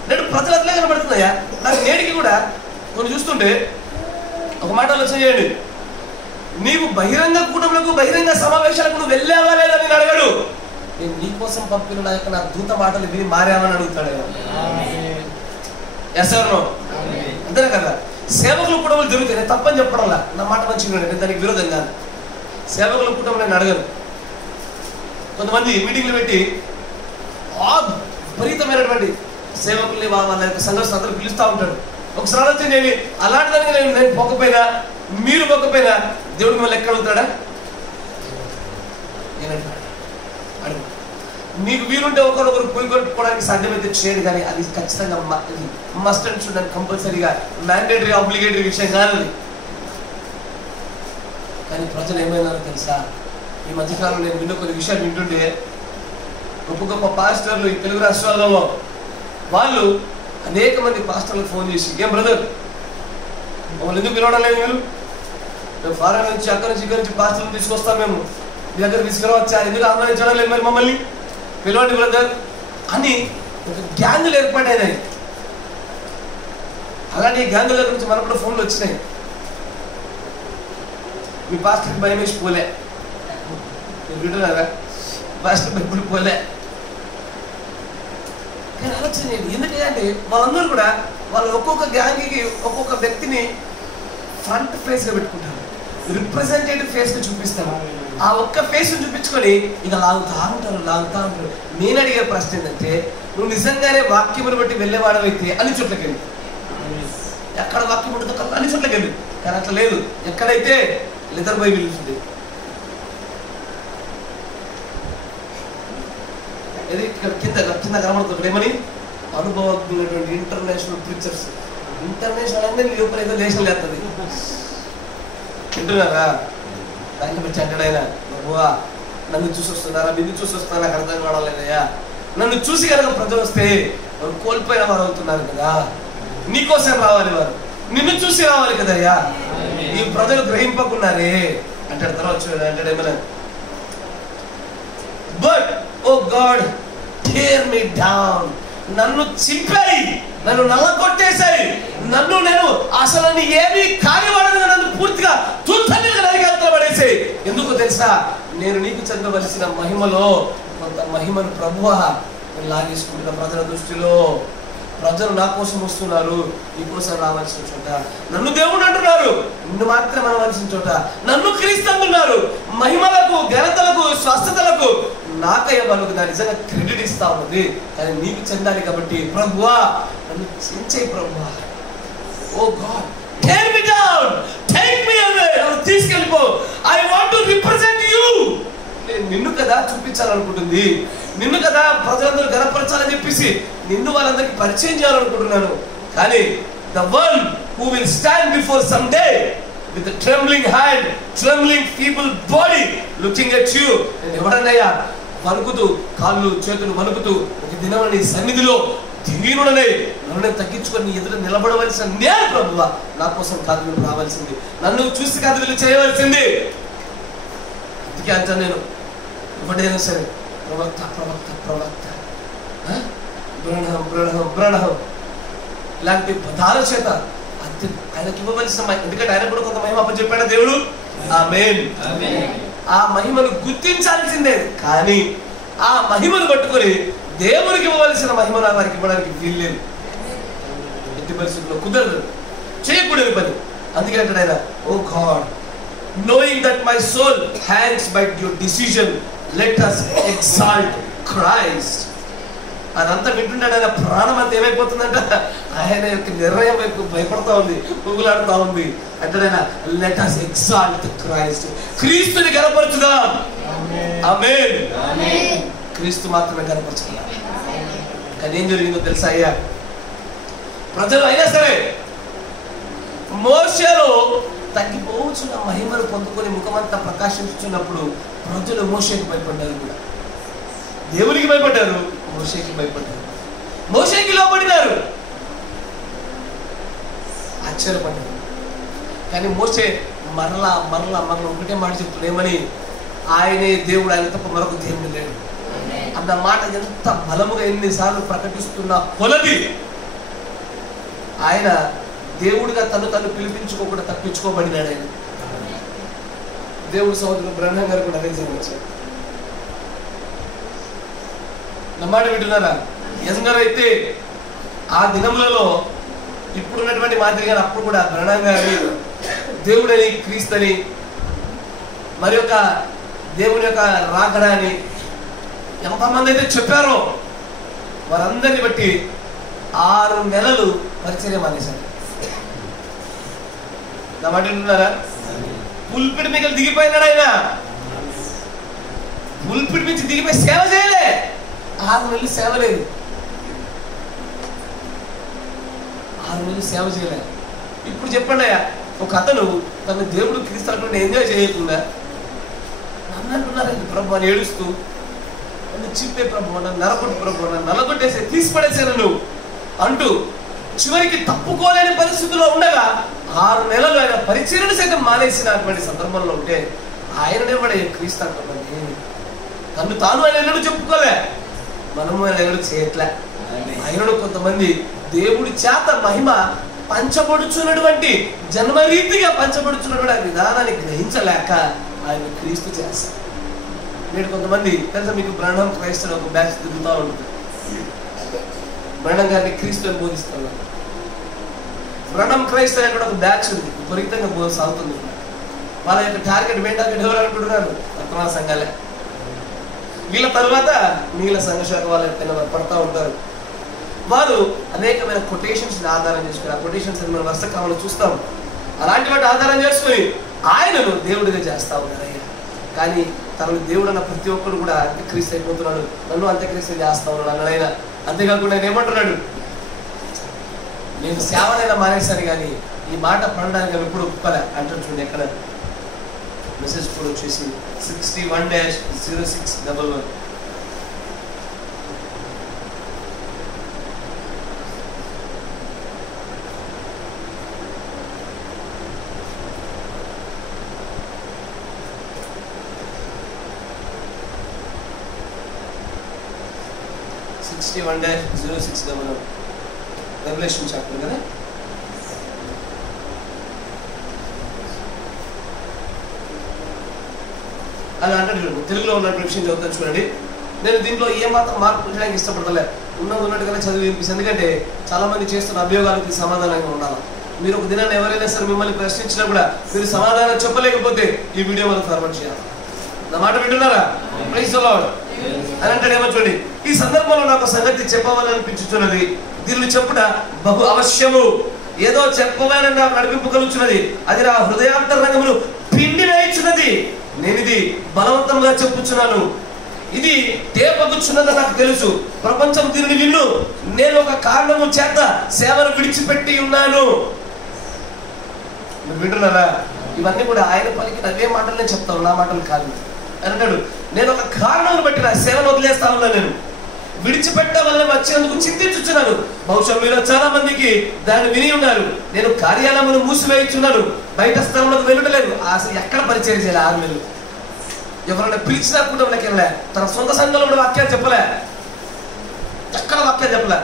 నేడు ప్రజలు అట్లే కనబడుతున్నాయా నాకు నేటికి కూడా కొన్ని చూస్తుంటే. ఒక మాట ఆలోచన చేయండి, నీవు బహిరంగ కూటములకు బహిరంగ సమావేశాలకు నువ్వు వెళ్ళావా లేదా నేను అడగడు, నేను నీ కోసం పంపిన నా యొక్క నా దూత మాటలు విని మారావని అడుగుతాడు. Yes or no? అంతేనా కదా. సేవకుల కుటుంబాలు జరుగుతాయి. నేను తప్పని చెప్పడంలా, నా మాట మంచిగా నేను దానికి విరోధం కాదు. సేవకుల కుటుంబం నేను అడగను. కొంతమంది మీటింగ్లు పెట్టి విపరీతమైనటువంటి సేవకుల్ని వాళ్ళ యొక్క సంఘస్థులు అందరూ పిలుస్తూ ఉంటాడు. ఒకసారి ఆలోచన చేయండి, అలాంటి దానికి నేను మొక్కపోయినా మీరు మొక్కపోయినా దేవుడు మిమ్మల్ని ఎక్కడ అడుగుతాడా? అడుగు. మీకు వీలుంటే ఒకరొకరు పొయ్యి కొట్టుకోవడానికి సాధ్యమైతే చేయండి, కానీ అది ఖచ్చితంగా మస్ట్ అండ్ షుడ్ అండ్ కంపల్సరీగా మ్యాండేటరీ ఆబ్లిగేటరీ విషయం కాదు. కానీ ప్రజలు ఏమైనారో తెలుసా? ఈ మధ్యకాలంలో నేను విన్న కొన్ని విషయాలు వింటుంటే, గొప్ప గొప్ప పాస్టర్లు ఈ తెలుగు రాష్ట్రాలలో వాళ్ళు అనేక మంది పాస్టర్లకు ఫోన్ చేసి, ఏం బ్రదర్ మమ్మల్ని ఎందుకు పిలవడం లేదు? మేము ఫారెన్ నుంచి అక్కడి నుంచి ఇక్కడి నుంచి పాస్టర్లు తీసుకొస్తాం, మేము మీ దగ్గర తీసుకురావచ్చా? ఎందుకు ఆహ్వానించడం లేదు మరి మమ్మల్ని? పిలవండి బ్రదర్ అని ఒక గ్యాంగులు ఏర్పడ్డాయి. అలాంటి గ్యాంగుల గురించి మనకు కూడా ఫోన్లు వచ్చినాయి. మీ పాస్టర్కి భయం వేసి పోలే, మీరు వింటున్నారా? పాస్టర్ ఎప్పుడు పోలే. కానీ ఆలోచన ఎందుకంటే వాళ్ళందరూ కూడా వాళ్ళు ఒక్కొక్క గ్యాంగ్కి ఒక్కొక్క వ్యక్తిని ఫ్రంట్ ఫేస్గా పెట్టుకుంటారు, రిప్రజెంటేటివ్ ఫేస్గా చూపిస్తారు. ఆ ఒక్క ఫేస్ చూపించుకొని ఇక లాగుతా ఉంటారు. నేను అడిగే ప్రశ్న ఏంటంటే, నువ్వు నిజంగానే వాక్యమును బట్టి వెళ్ళేవాడవైతే అన్ని చోట్లకి వెళ్ళి, ఎక్కడ వాక్యం ఉంటుందో అన్ని చోట్లకి వెళ్ళి. కానీ అట్లా లేదు. ఎక్కడైతే లెదర్ బైబిల్ ఉంటుంది, ఇది ఇక్కడ కింద కనబడుతుంది. ఏమని? అనుభవజ్ఞులైనటువంటి ఇంటర్నేషనల్ ప్రిచర్స్. ఇంటర్నేషనల్ అంటే నీ లోపల ఏదో దేశం లేస్తుంది. వింటున్నారా? దాన్ని బట్టి అంటాడు ఆయన, ప్రభువా నన్ను చూసి వస్తున్నారా, నిన్ను చూసి వస్తున్నా, నాకు అర్థం కావడం లేదయ్యా. నన్ను చూసి కనుక ప్రజలు వస్తే వారు కోల్పోయిన వారు అవుతున్నారు కదా, నీకోసం రావాలి, వారు నిన్ను చూసి రావాలి కదయ్యా. ఈ ప్రజలు గ్రహింపకున్నారే అంటాడు. తర్వాత అంటాడు ఏమైనా, but O God tear me down, నన్ను చింపాయి, నన్ను నల్లగొట్టేశాయి, నేను అసలు ఏమీ కానివాడని నన్ను పూర్తిగా తూర్తనిగా నరికేతలు పడేసాయి. ఎందుకు తెలుసా? నేను నీకు చెందవలసిన మహిమలో కొంత మహిమను ప్రభువా నేను లాగేసుకుంటున్న ప్రజల దృష్టిలో. ప్రజలు నా కోసం వస్తున్నారు, నీ కోసం రావాల్సిన చోట నన్ను దేవుడు అంటున్నారు, నిన్ను మాత్రం అనవలసిన చోట నన్ను క్రీస్తు అంటున్నారు. మహిమలకు, ఘనతలకు, స్వస్థతలకు నాకయ్య వాళ్ళకు నా నిజంగా క్రెడిట్ ఇస్తా ఉన్నది, కానీ నీకు చెందాలి కాబట్టి ప్రభువా నన్ను చించేయి ప్రభువా. Oh God take me down, take me away, నన్ను తీసుకెళ్ళిపో. I want to represent you. నేను నిన్ను కదా చూపించాలనుకుంటుంది, నిన్ను కదా ప్రజలందరూ గణపరచాలని చెప్పేసి నిన్ను వాళ్ళందరికీ పరిచయం చేయాలనుకుంటున్నాను. కానీ the one who will stand before some day with a trembling hand, trembling feeble body looking at you. నేను ఎవరన్నయ్యా వణుకుతూ, కాళ్ళు చేతులు వణుకుతూ, ఒక దినం నీ సన్నిధిలో దీనుడనే నన్ను తగ్గించుకొని ఎదురు నిలబడవలసిన నేను ప్రభువా, నా కోసం కాదు నువ్వు రావాల్సింది, నన్ను చూసి కాదు వీళ్ళు చేయవలసింది. అందుకే అంటాను నేను, ఎవడైనా సరే ప్రవక్త బ్రణహం ఇలాంటి పదాల చేత ఆయనకి ఇవ్వవలసిన, ఎందుకంటే ఆయన కూడా కొంత మహిమ చెప్పాడు దేవుడు. ఆమేన్. ఆ మహిమను గుర్తించాల్సిందే, కానీ ఆ మహిమను పట్టుకొని దేవునికి ఇవ్వవలసిన మహిమను వారికి ఇవ్వడానికి వీల్లేదు. ఎట్టి పరిస్థితుల్లో కుదరదు, చేయకూడని పని. అందుకే అంటాడు ఆయన, ఓ God knowing that my soul hangs by your decision, let us exalt Christ. అదంతా వింటుంటాడు. ఆయన ప్రాణం అంతా ఏమైపోతుందంట, ఆయన యొక్క నిర్ణయం వైపు భయపడతా ఉంది, పువ్వులాడుతూ ఉంది. అంటాడు ఆయన, let us exalt Christ. క్రీస్తుని గణపరచుదాం. ఆమేన్. క్రీస్తు మాత్రమే గణపరచుదాం. కానీ ఏం జరిగిందో తెలుసా అయ్యా? ప్రజలు అయినా సరే మోషేలో తగ్గిపోవచ్చున్న మహిమను పొందుకొని ముఖమంతా ప్రకాశించుతున్నప్పుడు ప్రజలు మోషేకి భయపడ్డారు, కూడా దేవునికి భయపడ్డారు, మోషేకి భయపడ్డారు, మోషేకి లోబడినారు, ఆశ్చర్యపడ్డారు. కానీ మోషే మరలా ఒకటే మాట చెప్తున్నాడు, ఏమని? ఆయనే దేవుడు, ఆయన తప్ప మరొక దేవుడు లేడు అన్న మాట ఎంత బలముగా ఎన్నిసార్లు ప్రకటిస్తున్నా కొలది ఆయన దేవుడిగా తను పిలిపించుకోకుండా తప్పించుకోబడినాడు. ఆయన దేవుడు సోదరుడు బ్రహ్మం గారు కూడా అదే జరగచ్చు. నమ్మాట వింటున్నారా? ఎందరైతే ఆ దినములలో ఇప్పుడు ఉన్నటువంటి మాదిరిగా అప్పుడు కూడా బ్రహ్మం గారిని దేవుడని, క్రీస్తుని, మరి యొక్క దేవుని యొక్క రాకడ అని ఎంతమంది అయితే చెప్పారో వారందరిని బట్టి 6 నెలలు పరిచర్య మానేశారు. నా మాట వింటున్నారా? పుల్పిడి మిగిలి దిగిపోయినాడు ఆయన. పుల్పిడి నుంచి దిగిపోయి సేవ చేయలే. 6 నెలలు సేవ లేదు. 6 నెలలు సేవ చేయలే. ఇప్పుడు చెప్పండి అయ్యా, ఒక అతను తన దేవుడు క్రీస్తు ఎంజాయ్ చేయకుండా నన్ను అంటున్నారండి ప్రభు అని ఏడుస్తూ, నన్ను చిప్పే ప్రభు, నన్ను నరగొట్టు ప్రభు, నన్ను నలగొట్టేసే తీసిపడేసాను నువ్వు అంటూ చివరికి తప్పుకోలేని పరిస్థితుల్లో ఉండగా 6 నెలలు ఆయన పరిచర్యను సైతం మానేసినటువంటి సందర్భంలో ఉంటే ఆయననే పడే క్రీస్తు అంటున్నది. తను తాను ఆయన ఎన్నడూ చెప్పుకోలే, మనము ఆయన ఎన్నడూ చేయట్లే. ఆయనను కొంతమంది దేవుడి చేత మహిమ పంచబడుచున్నటువంటి జన్మరీతిగా పంచబడుచున్నటువంటి ఆ విధానాన్ని గ్రహించలేక ఆయన క్రీస్తు చేస్తారు. నేడు కొంతమంది తెలుసా మీకు, బ్రహ్మం క్రైస్తవ ఒక బ్యాచ్ తిరుగుతూ ఉంటుంది. బ్రహ్మం గారిని క్రీస్తు అని బోధిస్తున్నారు. బ్రహ్మం క్రైస్తవ కూడా ఒక బ్యాచ్ ఉంది, విపరీతంగా సాగుతుంది. వాళ్ళ యొక్క టార్గెట్, మెయిన్ టార్గెట్ ఎవరు అనుకుంటున్నారు? వర్తమాన సంఘాలే. వీళ్ళ తర్వాత నీళ్ళ సంఘశాఖ వాళ్ళు పడతా ఉంటారు. వారు అనేకమైన కొటేషన్స్ ఆధారం చేసుకుని, ఆ కొటేషన్స్ మనం వరుస క్రమంలో చూస్తాం. అలాంటి వాటి ఆధారం చేసుకుని ఆయనను దేవుడిగా చేస్తా ఉన్నారు. కానీ తనను దేవుడు అన్న ప్రతి ఒక్కరు కూడా అంత్యక్రీస్తు అయిపోతున్నాడు, నన్ను అంత్యక్రీస్తు చేస్తా ఉన్నాడు అన్నాడైనా. అంతేకాకుండా ఆయన ఏమంటున్నాడు, నేను సేవనైనా మానేశాను కానీ ఈ మాట పడడానికి ఎప్పుడు ఒప్పుకోలే అంటాడు. చూడండి ఎక్కడ మెసేజ్ కూడా వచ్చేసి 61-0611. రెవల్యూషన్ చాప్టర్ కదా. అలా అంటే తెలుగులో ఉన్నటువంటి విషయం చదువుతాను చూడండి. నేను దీంట్లో ఏమాత్రం మార్పు చేయడానికి ఇష్టపడతలే, ఉన్నట్టుగానే చదివి వినిపిస్తుంది. ఎందుకంటే చాలా మంది చేస్తున్న అభియోగాలకి సమాధానంగా ఉండాలి. మీరు ఒక దినాన్ని ఎవరైనా సరే మిమ్మల్ని ప్రశ్నించినా కూడా మీరు సమాధానం చెప్పలేకపోతే ఈ వీడియో మనం ఫార్వర్డ్ చేయాలి. నా మాట వింటున్నారా? ప్రైజ్ ది లార్డ్ అని అంటాడు. ఏమో చూడండి, ఈ సందర్భంలో నాకు సంగతి చెప్పవాలనిపించుతున్నది, దీన్ని చెప్పుట బహు అవశ్యము. ఏదో చెప్పవాలని నాకు నడిపింపు కలుగుతున్నది, అది నా హృదయాంతరంగమును పిండి వేయించున్నది. నేను ఇది బలవంతంగా చెప్పుచున్నాను, ఇది తేపగుచున్నదని నాకు తెలుసు. ప్రపంచం దీనిని విన్ను. నేను ఒక కారణము చేత సేవను విడిచిపెట్టి ఉన్నాను. మీరు వింటున్నారా? ఇవన్నీ కూడా ఆయన పలికిన అవే మాటలు నేను చెప్తాను, నా మాటలు కాదు అని అంటాడు. నేను ఒక కారణం బట్టి నా సేవను వదిలేస్తా ఉన్నాను, నేను విడిచిపెట్టవలని వచ్చేందుకు చింతించుచున్నాను. బహుశా మీలో చాలా మందికి దాన్ని విని ఉన్నారు. నేను కార్యాలయమును మూసివేయుచున్నాను, బయట స్థలంలోకి వెళ్ళటలేదు. అసలు ఎక్కడ పరిచయం చేయాలి? 6 నెలలు ఎవరైనా పిలిచినా కుటుంబంలోకి వెళ్ళలే, తన సొంత సంఘంలో కూడా వాక్యాలు చెప్పలే, ఎక్కడ వాక్యాలు చెప్పలే.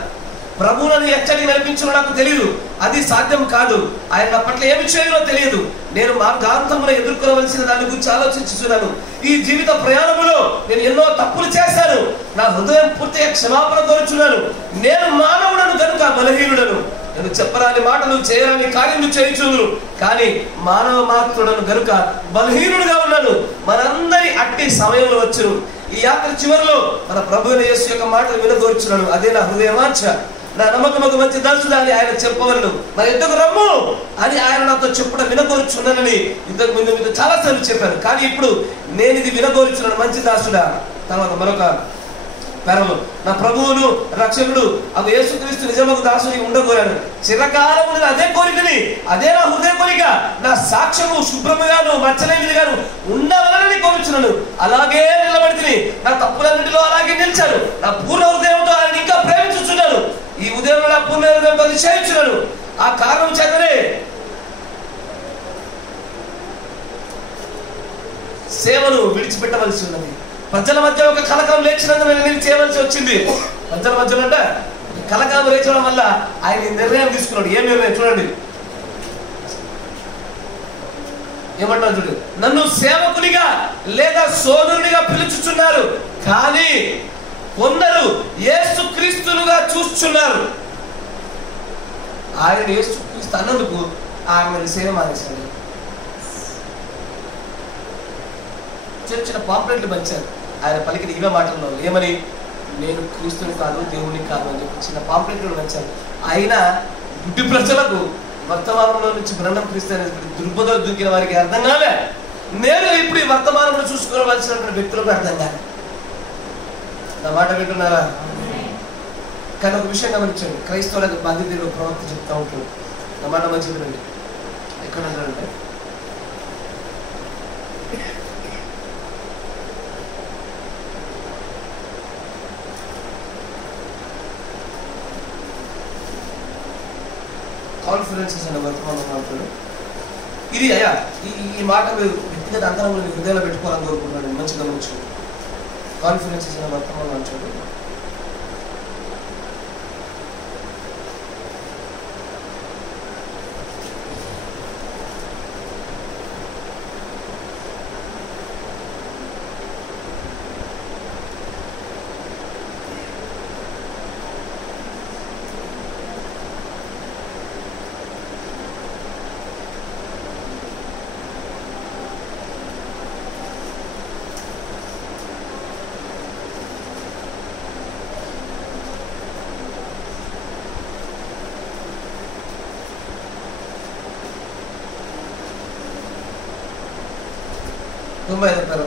ప్రభువులను ఎక్కడికి నడిపించడం నాకు తెలియదు, అది సాధ్యం కాదు. ఆయన నా పట్ల ఏమి చేయాలో తెలియదు. నేను మార్గాంతమును ఎదుర్కోవలసిన దాని గురించి ఆలోచించుతున్నాను. ఈ జీవిత ప్రయాణంలో నేను ఎన్నో తప్పులు చేశాను, నా హృదయం పూర్తిగా క్షమాపణ కోరుచున్నాను. నేను మానవుడను కనుక బలహీనుడను, నేను చెప్పరాని మాటలు చేయరాని కార్యము చేయుచును, కానీ మానవ మాత్రుడను కనుక బలహీనుడుగా ఉన్నాను. మనందరి అట్టి సమయంలో వచ్చును. ఈ యాత్ర చివరిలో మన ప్రభువైన యేసు యొక్క మాటలు వినగోరుచున్నాను. అదే నా హృదయవాంఛ. నా నమ్మకముకు మంచి దాసుడా అని ఆయన చెప్పవలను, మన ఇంతకు రమ్ము అని ఆయన నాతో చెప్పడం వినగోరుచున్నానని ఇంతకు ముందు మీతో చాలా సార్లు చెప్పాను. కానీ ఇప్పుడు నేను ఇది వినగోరుచున్నాను, మంచి దాసుడా. తర్వాత మరొక పేరలో, నా ప్రభువును రక్షకుడు అగు యేసుక్రీస్తు నిజముకు దాసుని ఉండగోరాను. చిరకాలం అదే కోరికని, అదే నా హృదయ కోరిక. నా సాక్ష్యము శుభ్రముగాను మచ్చలేనిదిగాను ఉండవలనని కోరుచున్నాను. అలాగే నిలబడితిని, నా తప్పులన్నింటిలో అలాగే నిలిచాను. నా పూర్ణ హృదయంతో ఆయన ఇంకా ప్రేమించుచున్నాను. ఈ ఉదయం నా పూర్ణ హృదయంతో నిశ్చయించున్నాను. ఆ కారణం చేతనే సేవను విడిచిపెట్టవలసి ఉన్నది. ప్రజల మధ్య ఒక కలకలం లేచినందున నేను చేయవలసి వచ్చింది. ప్రజల మధ్యలో అంటే కలకలం లేచడం వల్ల ఆయన నిర్ణయం తీసుకున్నాడు. ఏం నిర్ణయం చూడండి, ఏమంటారు చూడండి. నన్ను సేవకునిగా లేదా సోదరునిగా పిలుచుచున్నారు, కానీ కొందరు యేసుక్రీస్తునుగా చూస్తున్నారు. ఆయన యేసుక్రీస్తు అన్నందుకు ఆయన సేవ మానేశాడు. చిన్న చిన్న పాంప్లెట్లు పంచారు. ఆయన పలికిన ఇవే మాటల్లో ఏమని, నేను క్రీస్తుని కాదు దేవుని కాదు అని చెప్పి చిన్న పాంప్లెట్లు పంచారు. ఆయన గుడ్డి ప్రజలకు వర్తమానంలో నుంచి బ్రహ్మం క్రీస్తు అనేది దుర్బోధలు దూకిన వారికి అర్థం కాలే. నేను ఇప్పుడు ఈ వర్తమానంలో చూసుకోవాల్సినటువంటి వ్యక్తులకు అర్థం కాలే. నా మాట వింటున్నారా? కానీ ఒక విషయం గమనించండి, క్రైస్తవులకు బాధ్యతలో ప్రవక్త చెప్తా ఉంటాడు. నా మాట మంచిది రండి. ఎక్కడ ఉంటాడంటే కాన్ఫరెన్సెస్ అనే వర్తమానం అంటాడు. ఇది అయ్యా ఈ మాట మీరు వ్యక్తిగత అంతరంలో మీ హృదయంలో పెట్టుకోవాలని కోరుకుంటున్నాడు. మంచిగా గమనించు. కాన్ఫరెన్సెస్ అనే వర్తమానం అంటాడు.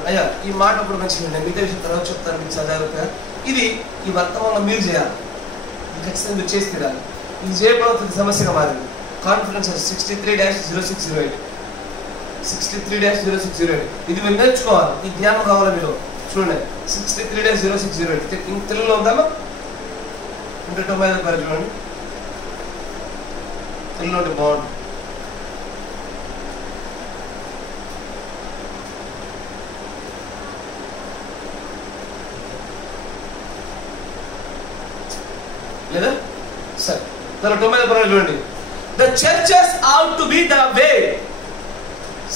అయ్యా ఈ మాట ఇప్పుడు మంచిగా మిగతా విషయం తర్వాత చెప్తాను మీకు చదివా. ఇది ఈ వర్తమానంలో మీరు చేయాలి, ఖచ్చితంగా మీరు చేసి తీరాలి. ఇది చేయబోతుంది సమస్యగా మారింది. కాన్ఫరెన్స్ 63-0608 63-0608 ఇది మీరు నేర్చుకోవాలి. ఈ జ్ఞానం కావాలి మీరు. చూడండి 63-0608 తెలుగులో ఉందామా? 195 చూడండి, తెలుగులో ఉంటే బాగుంటుంది. లేదా సరే, దాని 90 చూడండి. The churches out to be the way.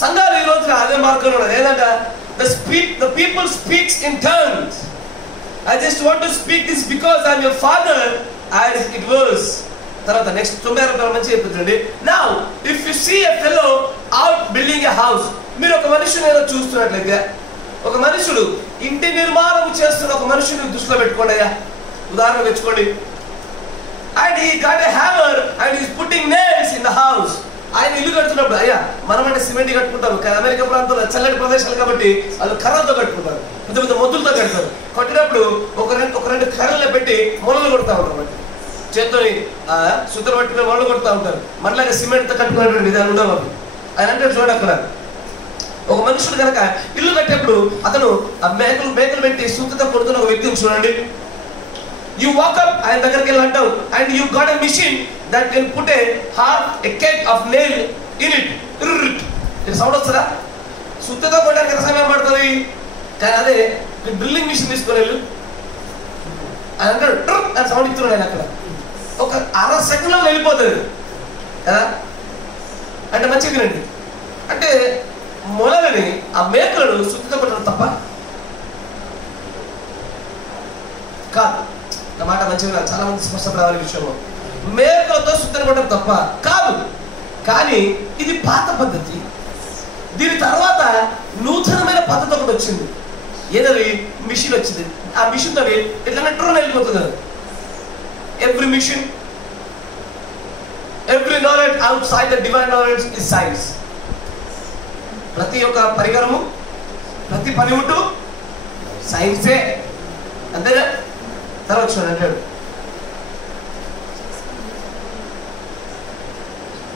సంఘాలు ఈ రోజున అదే మార్గంలో ఉన్నది. ఏంటంటే the people speaks in turns. I just want to speak this because I am your father as it was. తర్వాత నెక్స్ట్ 90 మంచి చెప్తుందండి. Now if you see a fellow out building a house. మీరు ఒక మనిషిని ఏదో చూస్తున్నట్లయితే, ఒక మనుషుడు ఇంటి నిర్మాణం చేస్తున్న ఒక మనుషుని దృష్టిలో పెట్టుకోండి అయ్యా. ఉదాహరణ తెచ్చుకోండి. And he got a hammer and he is putting nails in the house. ఆయన ఇల్లు కడుతున్నప్పుడు అయ్యా మనం అంటే సిమెంట్ కట్టుకుంటారు, కానీ అమెరికా ప్రాంతంలో చల్లటి ప్రదేశాలు కాబట్టి వాళ్ళు కర్రలతో కట్టుకుంటారు, పెద్ద పెద్ద మొద్దులతో కడతారు. కట్టినప్పుడు ఒక రెండు కర్రలు పెట్టి మొలలు కొడతా ఉంటారు. చేతితో సుద్దరు పట్టుకుని మొలలు కొడతా ఉంటారు. మనలాగా సిమెంట్తో కట్టుకునేటువంటి విధానం ఉండవు. ఆయన అంటే చూడండి, అక్కడ ఒక మనుషుడు కనుక ఇల్లు కట్టేప్పుడు అతను ఆ మేకలు పెట్టి సుత్తతో కొడుతున్న ఒక వ్యక్తిని చూడండి. You walk up ఆయన దగ్గరికి వెళ్ళి అంటావు, and you got a machine that can put a cake of nail in it. ఇది సౌండ్ వస్తుందా? సుత్తతో కొట్టడానికి ఎంత సమయం పడుతుంది? కానీ అదే డ్రిల్లింగ్ మిషన్ తీసుకొని వెళ్ళు అని అంటాడు, అని సౌండ్ ఇస్తున్నాడు. ఆయన అక్కడ ఒక 60 సెకండ్లో వెళ్ళిపోతుంది కదా. అంటే మంచిగా వినండి, అంటే మొలలని ఆ మేకలను సుత్తతో కొట్టడం తప్ప కాదు. మాట మంచిగా చాలా మంది స్పష్టపడాలి విషయంలో. మేకలతో శుద్ధి కొట్టడం తప్ప కాదు. కానీ ఇది పాత పద్ధతి. దీని తర్వాత నూతనమైన పద్ధతి ఒకటి వచ్చింది. ఏదది? మిషన్ వచ్చింది. ఆ మిషన్ తో ఇట్లా నెట్రోన్ వెళ్ళిపోతుంది. Every machine, every knowledge outside the divine knowledge is science. ప్రతి ఒక్క పరికరము, ప్రతి పనిముట్టు సైన్సే, అంతేగా. తర్వాత చూడండి అంటాడు,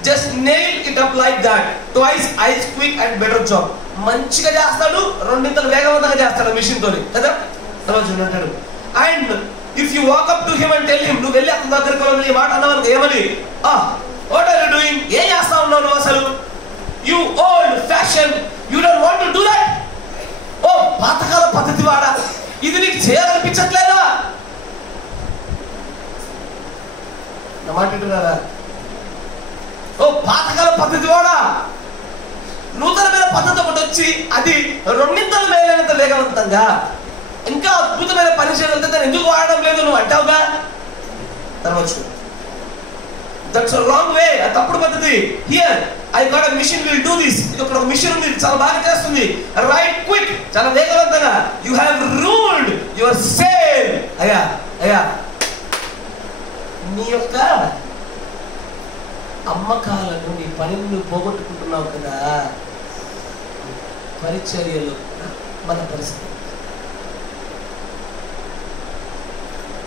just nail it up like that twice ice quick and better job. మంచిగా చేస్తాడు, రెండింతలు వేగవంతంగా చేస్తాడు మిషన్ తోని కదా. తర్వాత చూడండి అంటాడు, and if you walk up to him and tell him, నువ్వు వెళ్ళి అతని దగ్గరికి వెళ్ళి ఈ మాట అన్నావు ఏమని, వాట్ ఆర్ యు డూయింగ్, ఏం చేస్తా ఉన్నావు నువ్వు అసలు, you old fashion, you don't want to do that. ఓ పాతకాల పద్ధతి వాడా, ఇది నీకు చేయాలనిపించట్లేదా? నా మాట వింటున్నారా? ఓ పాతకాల పద్ధతి వాడా, నూతనమైన పద్ధతి ఒకటి వచ్చి అది రెండింతలు మేలైనంత వేగవంతంగా ఇంకా అద్భుతమైన పని చేయగలిగితే దాన్ని ఎందుకు వాడడం లేదు నువ్వు అంటావుగా. తర్వాత దట్స్ అ రాంగ్ వే, అది తప్పుడు పద్ధతి. Here I got a machine will do this. ఇది ఒక మిషన్ ఉంది, చాలా బాగా చేస్తుంది. రైట్ క్విక్, చాలా వేగవంతంగా. You have ruled your sale. అయ్యా అయ్యా, నీ యొక్క అమ్మకాలను, నీ పనిని నువ్వు పోగొట్టుకుంటున్నావు కదా. పరిచర్యలు మన పరిస్థితి.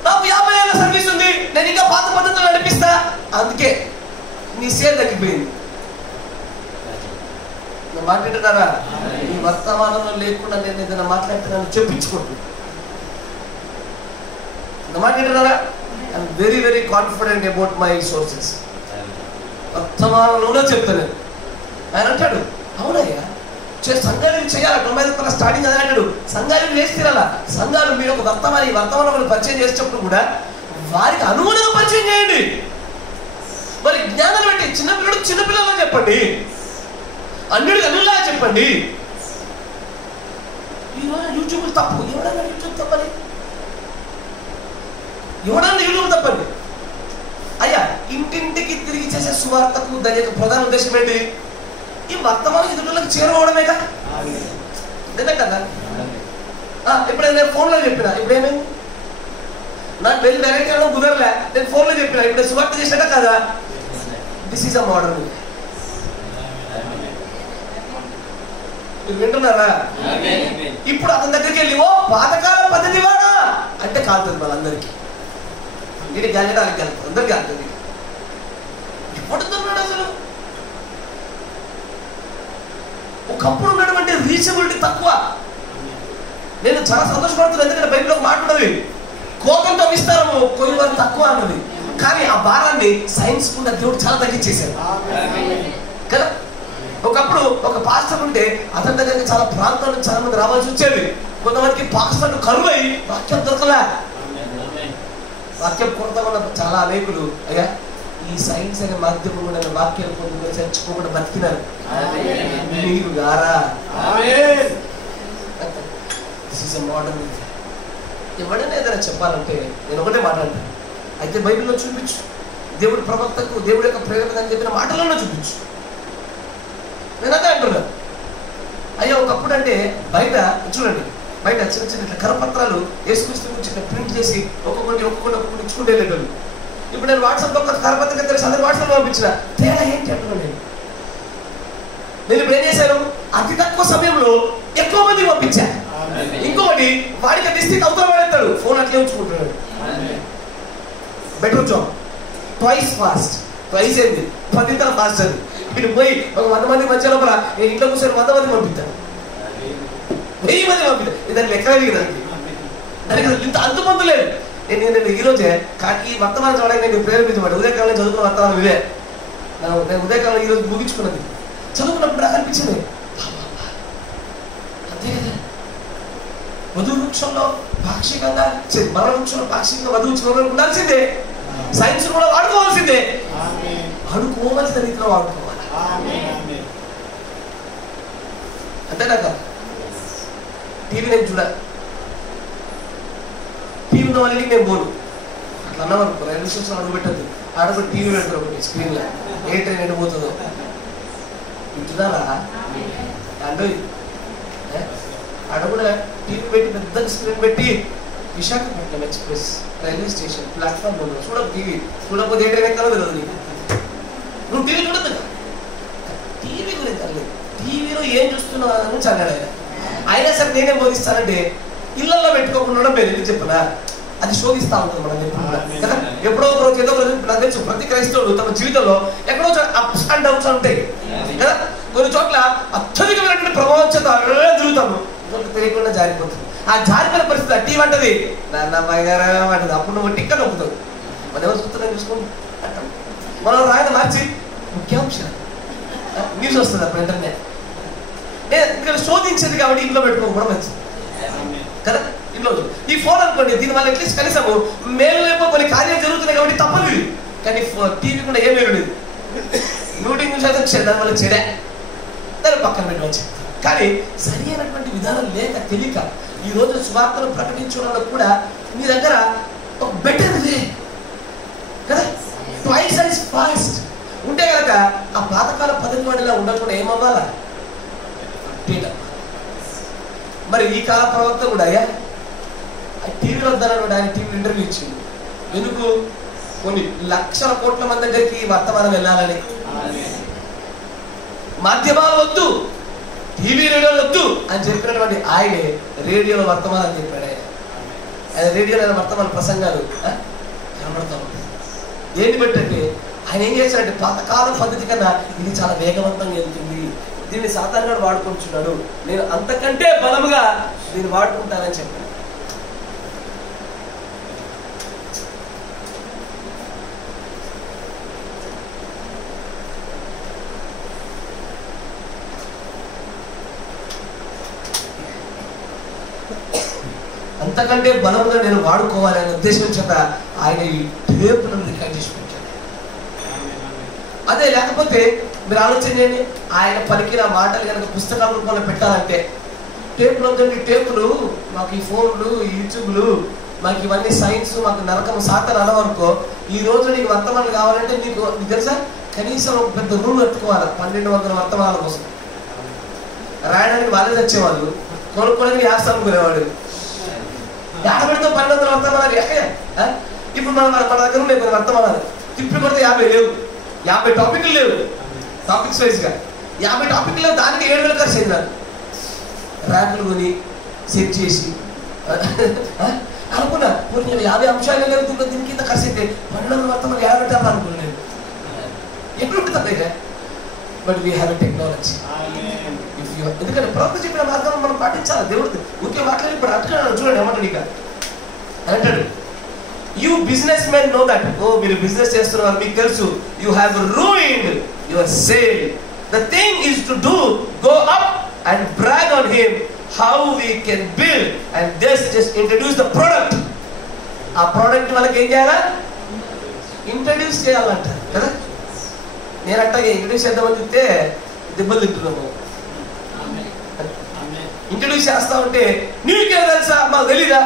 నాకు 50 ఏళ్ళ సర్వీస్ ఉంది, నేను ఇంకా పాత పద్ధతులు నడిపిస్తా, అందుకే నీ సేల్ తగ్గిపోయింది. నేను మాట్లాడుతున్నారా? ఈ వర్తమానంలో లేకుండా నేను ఏదైనా మాట్లాడితే నన్ను చెప్పించుకుంటున్నాను. మాట్లాడుతున్నారా? I'm very very confident about my sources. వర్తమానంలోనే చెప్తాను. ఆయన అంటాడు, అవునయ్యా సంఘాలు చేయాలి. 90 స్టార్టింగ్ అదే అంటాడు, సంఘాలు వేసి తీరాలా. సంఘాలు మీరు ఒక వర్తమానం పరిచయం చేసేటప్పుడు కూడా వారికి అనుగుణంగా పరిచయం చేయండి. మరి జ్ఞానాలు బట్టి చిన్నపిల్లలు చెప్పండి, అన్నిటికీ అన్నిలా చెప్పండి. యూట్యూబ్ తప్పు, ఎవడన్నా యూట్యూబ్ తప్పని, ఎవడన్నా యూట్యూబ్ తప్పండి. అయ్యా, ఇంటింటికి తిరిగి చేసే సువార్తకు దాని యొక్క ప్రధాన ఉద్దేశం ఏంటి? ఈ వర్తమానం ఎదుటికి చేరుకోవడమే కదా. నిజం కదా? ఎప్పుడైనా నేను ఫోన్లో చెప్పిన, ఇప్పుడేమైంది? నాకు వెళ్ళి డైరెక్ట్ చేయడం కుదరలే, నేను ఫోన్లో చెప్పిన, ఇప్పుడు సువార్త చేసినట్ట కదా. This is a modern. మీరు వింటున్నారా? ఇప్పుడు అతని దగ్గరికి వెళ్ళి, ఓ పాతకాల పద్ధతి వాడా అంటే కాలుతుంది వాళ్ళందరికీ. ఇది గెలడానికి వెళ్తుంది, అందరికీ కాలుతుంది. ఎప్పుడుతున్నాడు అసలు? ఒకప్పుడు ఉన్నటువంటి రీచబిలిటీ తక్కువ. నేను చాలా సంతోషపడుతున్నాను, ఎందుకంటే బైబిల్లో మాట్లాడేది కోపంతో విస్తారము కొన్ని వారు తక్కువ అన్నది. కానీ ఆ భారాన్ని సైన్స్ కూడా దేవుడు చాలా తగ్గించేశాడు కదా. ఒకప్పుడు ఒక పాస్టర్ ఉంటే అతని దగ్గర చాలా ప్రాంతాల నుంచి చాలా మంది రావాల్సి వచ్చేది. కొంతమందికి పాకిస్తాన్ కరువై వాక్యం దొరకలే. వాక్యం కొరత ఉన్న చాలా అనేకులు అయ్యా ఈ సైన్స్ అనే మాధ్యమం వాక్యాలు పొందుకొని చర్చుకోకుండా బతికినారు. మీరు గారా మోడర్న్. ఎవడైనా ఏదైనా చెప్పాలంటే నేను ఒకటే మాట్లాడతాను, అయితే బైబిల్లో చూపించు, దేవుడి ప్రవక్తకు దేవుడి యొక్క ప్రేరణ అని చెప్పిన మాటలలో చూపించు. నేను అదే అంటున్నాను. అయ్యా ఒకప్పుడు అంటే బయట చూడండి, బయట చిన్న చిన్న ఇట్లా కరపత్రాలు యేసుక్రీస్తు గురించి ప్రింట్ చేసి ఒక్కొక్కటి ఇచ్చుకుంటూ వెళ్ళేటోళ్ళు. ఇప్పుడు నేను వాట్సాప్లో ఒక కరపత్రిక తెలిసి అందరు వాట్సాప్లో పంపించిన. తేడా ఏంటి అంటున్నాను నేను ఇప్పుడు ఏం చేశాను, అతి తక్కువ సమయంలో ఎక్కువ మందికి పంపించా. ఇంకొకటి వాడికి డిస్ట్రిక్ట్ అవతల వాడేస్తాడు, ఫోన్ అట్లే ఉంచుకుంటున్నాడు. Better job, twice fast. Twice ఏంది 10 ఫాస్ట్ అది. ఇటు పోయి ఒక 100 మంది మధ్య లోపల నేను ఇంట్లో కూర్చొని 100 మంది పంపిస్తాను, 1000 మంది పంపిస్తాను. ఇదాన్ని లెక్క దానికి ఇంత అంతుమంతు లేదు. నేను ఈరోజే ఈ వర్తమానం చదవడానికి నేను ప్రేరేపించబడ్డా. ఉదయకాలంలో చదువుకున్న వర్తమానం ఇదే. నేను ఉదయకాలంలో ఈరోజు ముగించుకున్నది. చదువుకున్నప్పుడు నాకు అనిపించింది, అంతే కదా, వధువు వృక్షంలో పాక్షికంగా మరణ వృక్షంలో పాక్షికంగా వధువు చివరి ఉండాల్సిందే. సైన్స్ కూడా వాడుకోవాల్సిందే. వాడుకోవాల్సిన రీతిలో వాడుకోవాలి. అంతేనా కదా? టీవీ నేను చూడ, టీవీ ఉన్న వాళ్ళకి నేను పోను. అట్లా అన్నామనుకో, రైల్వే స్టేషన్ అడుగు పెట్టద్దు, ఆడొక టీవీ పెడతారు ఒకటి స్క్రీన్లో, ఏ ట్రైన్ ఎండిపోతుందో. వింటున్నారా? అండో ఆడ కూడా టీవీ పెట్టి పెద్ద స్క్రీన్ పెట్టి Visakhapatnam express railway station platform లో చూడకు. టీవీ చూడకపోతే ఏ ట్రైన్ ఎక్కాలో తెలియదు నీకు. నువ్వు టీవీ చూడదు. టీవీ గురించి తెలియదు, టీవీలో ఏం చూస్తున్నావు అని చదివాడు ఆయన. అయినా సరే నేనేం బోధిస్తానంటే ఇళ్లలో పెట్టుకోకుండా మీరు ఎందుకు చెప్పనా, అది శోధిస్తూ ఉంటుంది మనం కదా. ఎప్పుడో ఒక రోజు ఏదో రోజు నాకు తెలుసు ప్రతి క్రైస్తవుడు తమ జీవితంలో ఎక్కడో అప్స్ అండ్ డౌన్స్ ఉంటాయి కదా. కొన్ని చోట్ల అత్యధికమైనటువంటి ప్రభావం చేత తిరుగుతాము, తెలియకుండా జారిపోతుంది. ఆ జారిపోయిన పరిస్థితి టీవీ అంటది నాన్న బంగారా అంటది. అప్పుడు నువ్వు టిక్క నొప్పుతావు. మనం ఎవరు చూస్తున్నా చూసుకోండి అంటాం. మనం రాయన మార్చి ముఖ్యాంశాలు న్యూస్ వస్తుంది అప్పుడు వెంటనే. ఇక్కడ శోధించేది కాబట్టి ఇంట్లో పెట్టుకోకపోవడం మంచిది కదా. ఇంట్లో ఈ ఫోన్ అనుకోండి, దీనివల్ల అట్లీస్ట్ కనీసము మేలు లేకపోతే కొన్ని కార్యాలు జరుగుతున్నాయి కాబట్టి తప్పదు. కానీ టీవీ కూడా ఏం మేలు లేదు. నూటింగ్ శాతం దాని వల్ల చెడే, దాన్ని పక్కన పెట్టవచ్చు. కానీ సరి అయినటువంటి విధానం లేక తెలియక ఈ రోజు స్వార్థను ప్రకటించడంలో కూడా మీ దగ్గర ఒక బెటర్ వే కదా. ట్వైస్ ఫాస్ట్ ఉంటే కనుక ఆ పాతకాల పద్ధతి వాడిలా ఉండకుండా ఏమవ్వాలా? మరి ఈ కాల ప్రవక్త కూడా అయ్యా టీవీలో వద్దన్నాడు. ఆయన టీవీ ఇంటర్వ్యూ ఇచ్చింది. ఎందుకు? కొన్ని లక్షల కోట్ల మంది దగ్గరికి వర్తమానం వెళ్ళాలని. మాధ్యమాలు వద్దు, టీవీ రేడియోలు వద్దు అని చెప్పినటువంటి ఆయనే రేడియోలో వర్తమానం చెప్పాడు. ఆయన రేడియోలో వర్తమాన ప్రసంగాలు కనబడతా ఉంటాయి. ఏంటి బట్టి ఆయన ఏం చేశాడంటే పాతకాలం పద్ధతి కన్నా ఇది చాలా వేగవంతంగా వెళ్తుంది, దీన్ని సాధారణంగా వాడుకుంటున్నాడు, నేను అంతకంటే బలముగా దీన్ని వాడుకుంటానని చెప్పాను. అంతకంటే బలంగా నేను వాడుకోవాలనే ఉద్దేశం చేత ఆయన ఈ టేపులను రికార్డ్ చేసి పెట్టాడు. అదే లేకపోతే మీరు ఆలోచన చేయండి, ఆయన పలికిన మాటలు కనుక పుస్తకాల రూపంలో పెట్టాలంటే టేపులు వద్దండి. టేపులు మాకు ఈ ఫోన్లు, ఈ యూట్యూబ్లు, మాకు ఇవన్నీ సైన్స్, మాకు నరకం సాతన అనవనుకో. ఈ రోజు నీకు వర్తమానం కావాలంటే నీకు తెలుసా, కనీసం ఒక పెద్ద రూమ్ కట్టుకోవాలి 1200 వర్తమానాల కోసం. రాయడానికి వాళ్ళే తెచ్చేవాళ్ళు, కొనుక్కోవడానికి యాస్తాం కొనేవాడు. యాభైతో 1200 వర్తమానాలు. ఇప్పుడు మన దగ్గర ఉన్నాయి కొన్ని వర్తమానాలు, తిప్పి కొడితే 50 లేవు, 50 టాపిక్లు లేవు. టాపిక్స్ వైజ్గా 50 టాపిక్లు లేవు, దానికి 7,000 ఖర్చు అయింది. ర్యాంకులు కొని సెట్ చేసి అనుకున్నా 50 అంశాలు లేవు, దీనికి ఇంత ఖర్చు అయితే 1200 వర్తమానాలు 50 పెట్టాలి అనుకున్నాను. ఎప్పుడు ఉంటుంది? But we have a technology. ఎందుకంటే ప్రవక్త చెప్పిన మార్గం మనం పాటించాలి. దేవుడు ఊరికే మాట్లాడి ఇప్పుడు అట్టుకున్నాడు. చూడండి ఏమంటాడు ఇక అంటాడు, you business men know that. ఓ మీరు బిజినెస్ చేస్తున్నారు, మీకు తెలుసు. You have ruined your sale. The thing is to do go up and brag on him how we can build and just introduce the product. ఆ product వాళ్ళకి ఏం చేయాలా? Introduce చేయాలంటారు కదా. నేను అట్టాగే ఇంట్రడ్యూస్ చేద్దామని చెప్తే దెబ్బలు తింటున్నాము. ఇంట్రడ్యూస్ చేస్తా ఉంటే నీకే తెలుసా, మాకు తెలీదా?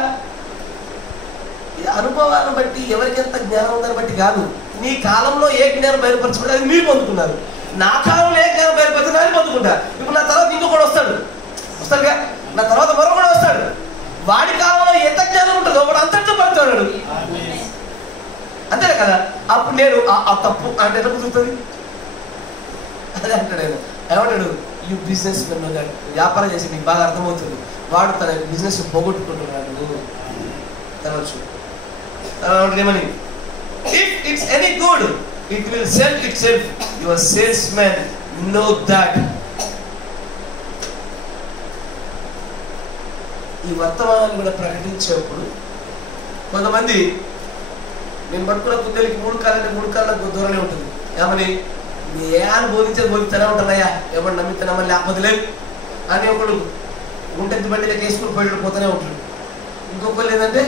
అనుభవాలను బట్టి ఎవరికి ఎంత జ్ఞానం ఉందని బట్టి కాదు. నీ కాలంలో ఏ జ్ఞానం బయలుపరచబడి అది మీరు పొందుకున్నారు. నా కాలంలో ఏ జ్ఞానం బయలుపరిచిన అని పొందుకుంటా. ఇప్పుడు నా తర్వాత ఇంకొకడు వస్తాడుగా, నా తర్వాత మరో కూడా వస్తాడు. వాడి కాలంలో ఎంత జ్ఞానం ఉంటుందో వాడు అంతటితో పడుతున్నాడు. అంతే కదా. అప్పుడు నేను ఆ తప్పు అంటే ఎంత కుదురుతుంది? అదే అంటాడు ఆయన. ఏమంటాడు? You business men. వ్యాపారం చేసి మీకు బాగా అర్థమవుతుంది. వాడు తన బిజినెస్ పోగొట్టుకుంటున్నాడు. తనొచ్చు ఏమని, if it's any good it will sell it self. Your sales men know that. ఈ వర్తమానాన్ని కూడా ప్రకటించేప్పుడు కొంతమంది నేను పట్టుకున్న కుందేలికి 3 కాళ్ళకు దూరమే ఉంటుంది. ఏమని ఏ అని బోధించనే ఉంటానయ్యా, ఎవరు నమ్మితే నమ్మని లేకపోతే లేదు అని ఒకడు గుంటెత్తి బండిలోకి వేసుకుని పోతూనే ఉంటాడు. ఇంకొకరు ఏంటంటే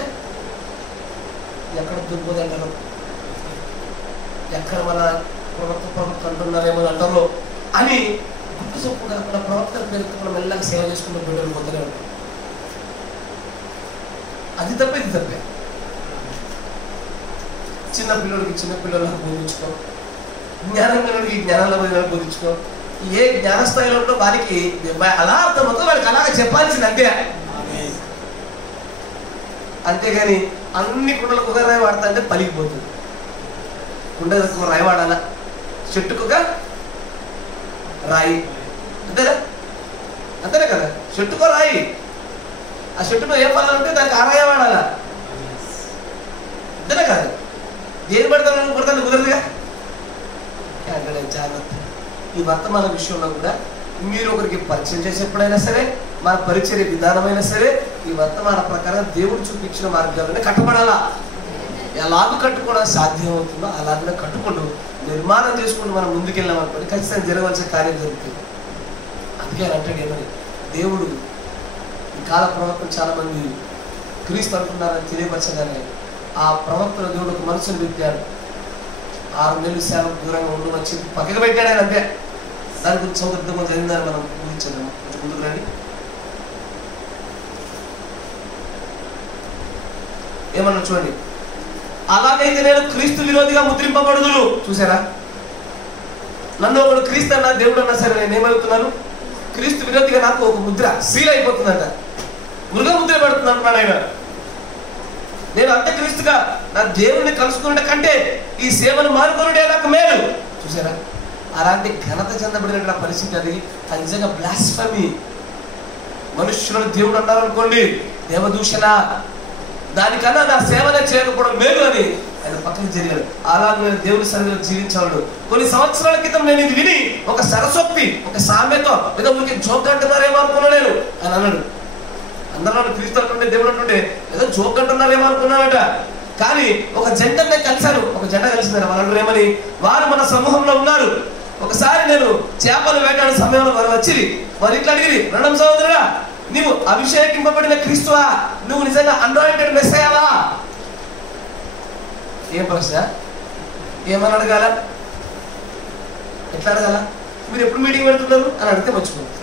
ఎక్కడ దుర్బోదంటారు, ఎక్కడ మన ప్రవక్త అంటున్నారేమో అంటారో అని గుర్తు చొప్పు కాకుండా ప్రవక్తల పేరుతో మనం మెల్లగా సేవ చేసుకుంటూ బిడ్డలు పోతూనే ఉంటాం. అది తప్పే, ఇది తప్పే. చిన్న పిల్లలకు బోధించుకో, జ్ఞానంలోకి జ్ఞానంలో బోధించుకో. ఏ జ్ఞానస్థాయిలో ఉంటో వారికి అలా అర్థమవుతుందో వాడికి అలాగే చెప్పాల్సింది అంతే. అంతేగాని అన్ని కుండలకు ఒక రాయి వాడతా అంటే పలికిపోతుంది. కుండలకు ఒక రాయి వాడాలా, చెట్టుకు ఒక రాయి, అంతేనే కదా. చెట్టుకో రాయి, ఆ చెట్టులో ఏ పనులు ఉంటే దానికి ఆ రాయి వాడాలా, అంతేనే కదా. దేని పడతాను కుదరదుగా. జాగ్రత్త. ఈ వర్తమాన విషయంలో కూడా మీరు ఒకరికి పరిచయం చేసేప్పుడైనా సరే, మన పరిచర్య విధానమైనా సరే, ఈ వర్తమాన ప్రకారం దేవుడు చూపించిన మార్గాలనే కట్టుబడాలా. ఎలాగూ కట్టుకోవడం సాధ్యం అవుతుందో అలాగే కట్టుకుంటూ నిర్మాణం చేసుకుంటూ మనం ముందుకెళ్ళామనుకోండి ఖచ్చితంగా జరగవలసిన కార్యం జరుగుతుంది. అందుకే అంటాడు ఏమని, దేవుడు ఈ కాల ప్రవక్తలు చాలా మంది క్రీస్తు అంటున్నారని తెలియపరచగానే ఆ ప్రవక్తల దేవుడు ఒక మనసును పెట్టాడు. 6 నెలలు సేవకు దూరంగా ఉండి వచ్చి పక్కకు పెట్టాడు ఆయన. అంతే. దాని గురించి సౌకర్యంగా జరిగిందని మనం ఊహించాము. ముందుకు రండి. ఏమన్నా చూడండి, అలాగైతే నేను క్రీస్తు విరోధిగా ముద్రింపబడుదును. చూసారా, నన్ను ఒకడు క్రీస్తు అన్నా దేవుడు అన్నా సరే నేను ఏమవుతున్నాను? క్రీస్తు విరోధిగా నాకు ఒక ముద్ర సీల్ అయిపోతుందంట, మృగ ముద్ర పడుతుంది అంటున్నాడు ఆయన. నేను అంత క్రీస్తుగా నా దేవుడిని కలుసుకునే కంటే ఈ సేవను మానుకునే నాకు మేలు. చూసారా, అలాంటి ఘనత చెందబడిన పరిస్థితి అది. అది నిజంగా బ్లాస్ఫమీ. మనుష్యులను దేవుడు అన్నారనుకోండి, దేవదూషణ. దానికన్నా నా సేవనే చేయకపోవడం మేలు అని ఆయన పక్కన జరిగాడు. అలా నేను దేవుని సన్నిధిలో జీవించాడు. కొన్ని సంవత్సరాల క్రితం నేను ఇది విని ఒక సరస్వక్తి, ఒక సామెత ఏదో ఊరికి జోక్ అంటున్నారేమో అనుకున్నా నేను అని అన్నాడు. అందరూ క్రీస్తు అంటుండే దేవుడు అంటుండే ఏదో జోక్ అంటున్నారేమో అనుకున్నానట. కానీ ఒక జంటను నేను కలిశాను, ఒక జంట కలిసిందని వాళ్ళు ఏమని, వారు మన సమూహంలో ఉన్నారు. ఒకసారి నేను చేపలు వేటాడే సమయంలో వారు వచ్చి వారు ఇట్లా అడిగి, రెండవ సహోదరుడా, నీవు అభిషేకింపబడిన క్రీస్తువా? నువ్వు నిజంగా అనాయింటెడ్ మెస్సయ్యావా? ఏం ప్రశ్న? ఏమని అడగాల? ఎట్లా అడగాల? మీరు ఎప్పుడు మీటింగ్ పెడుతున్నారు అని అడిగితే మర్చిపోతుంది.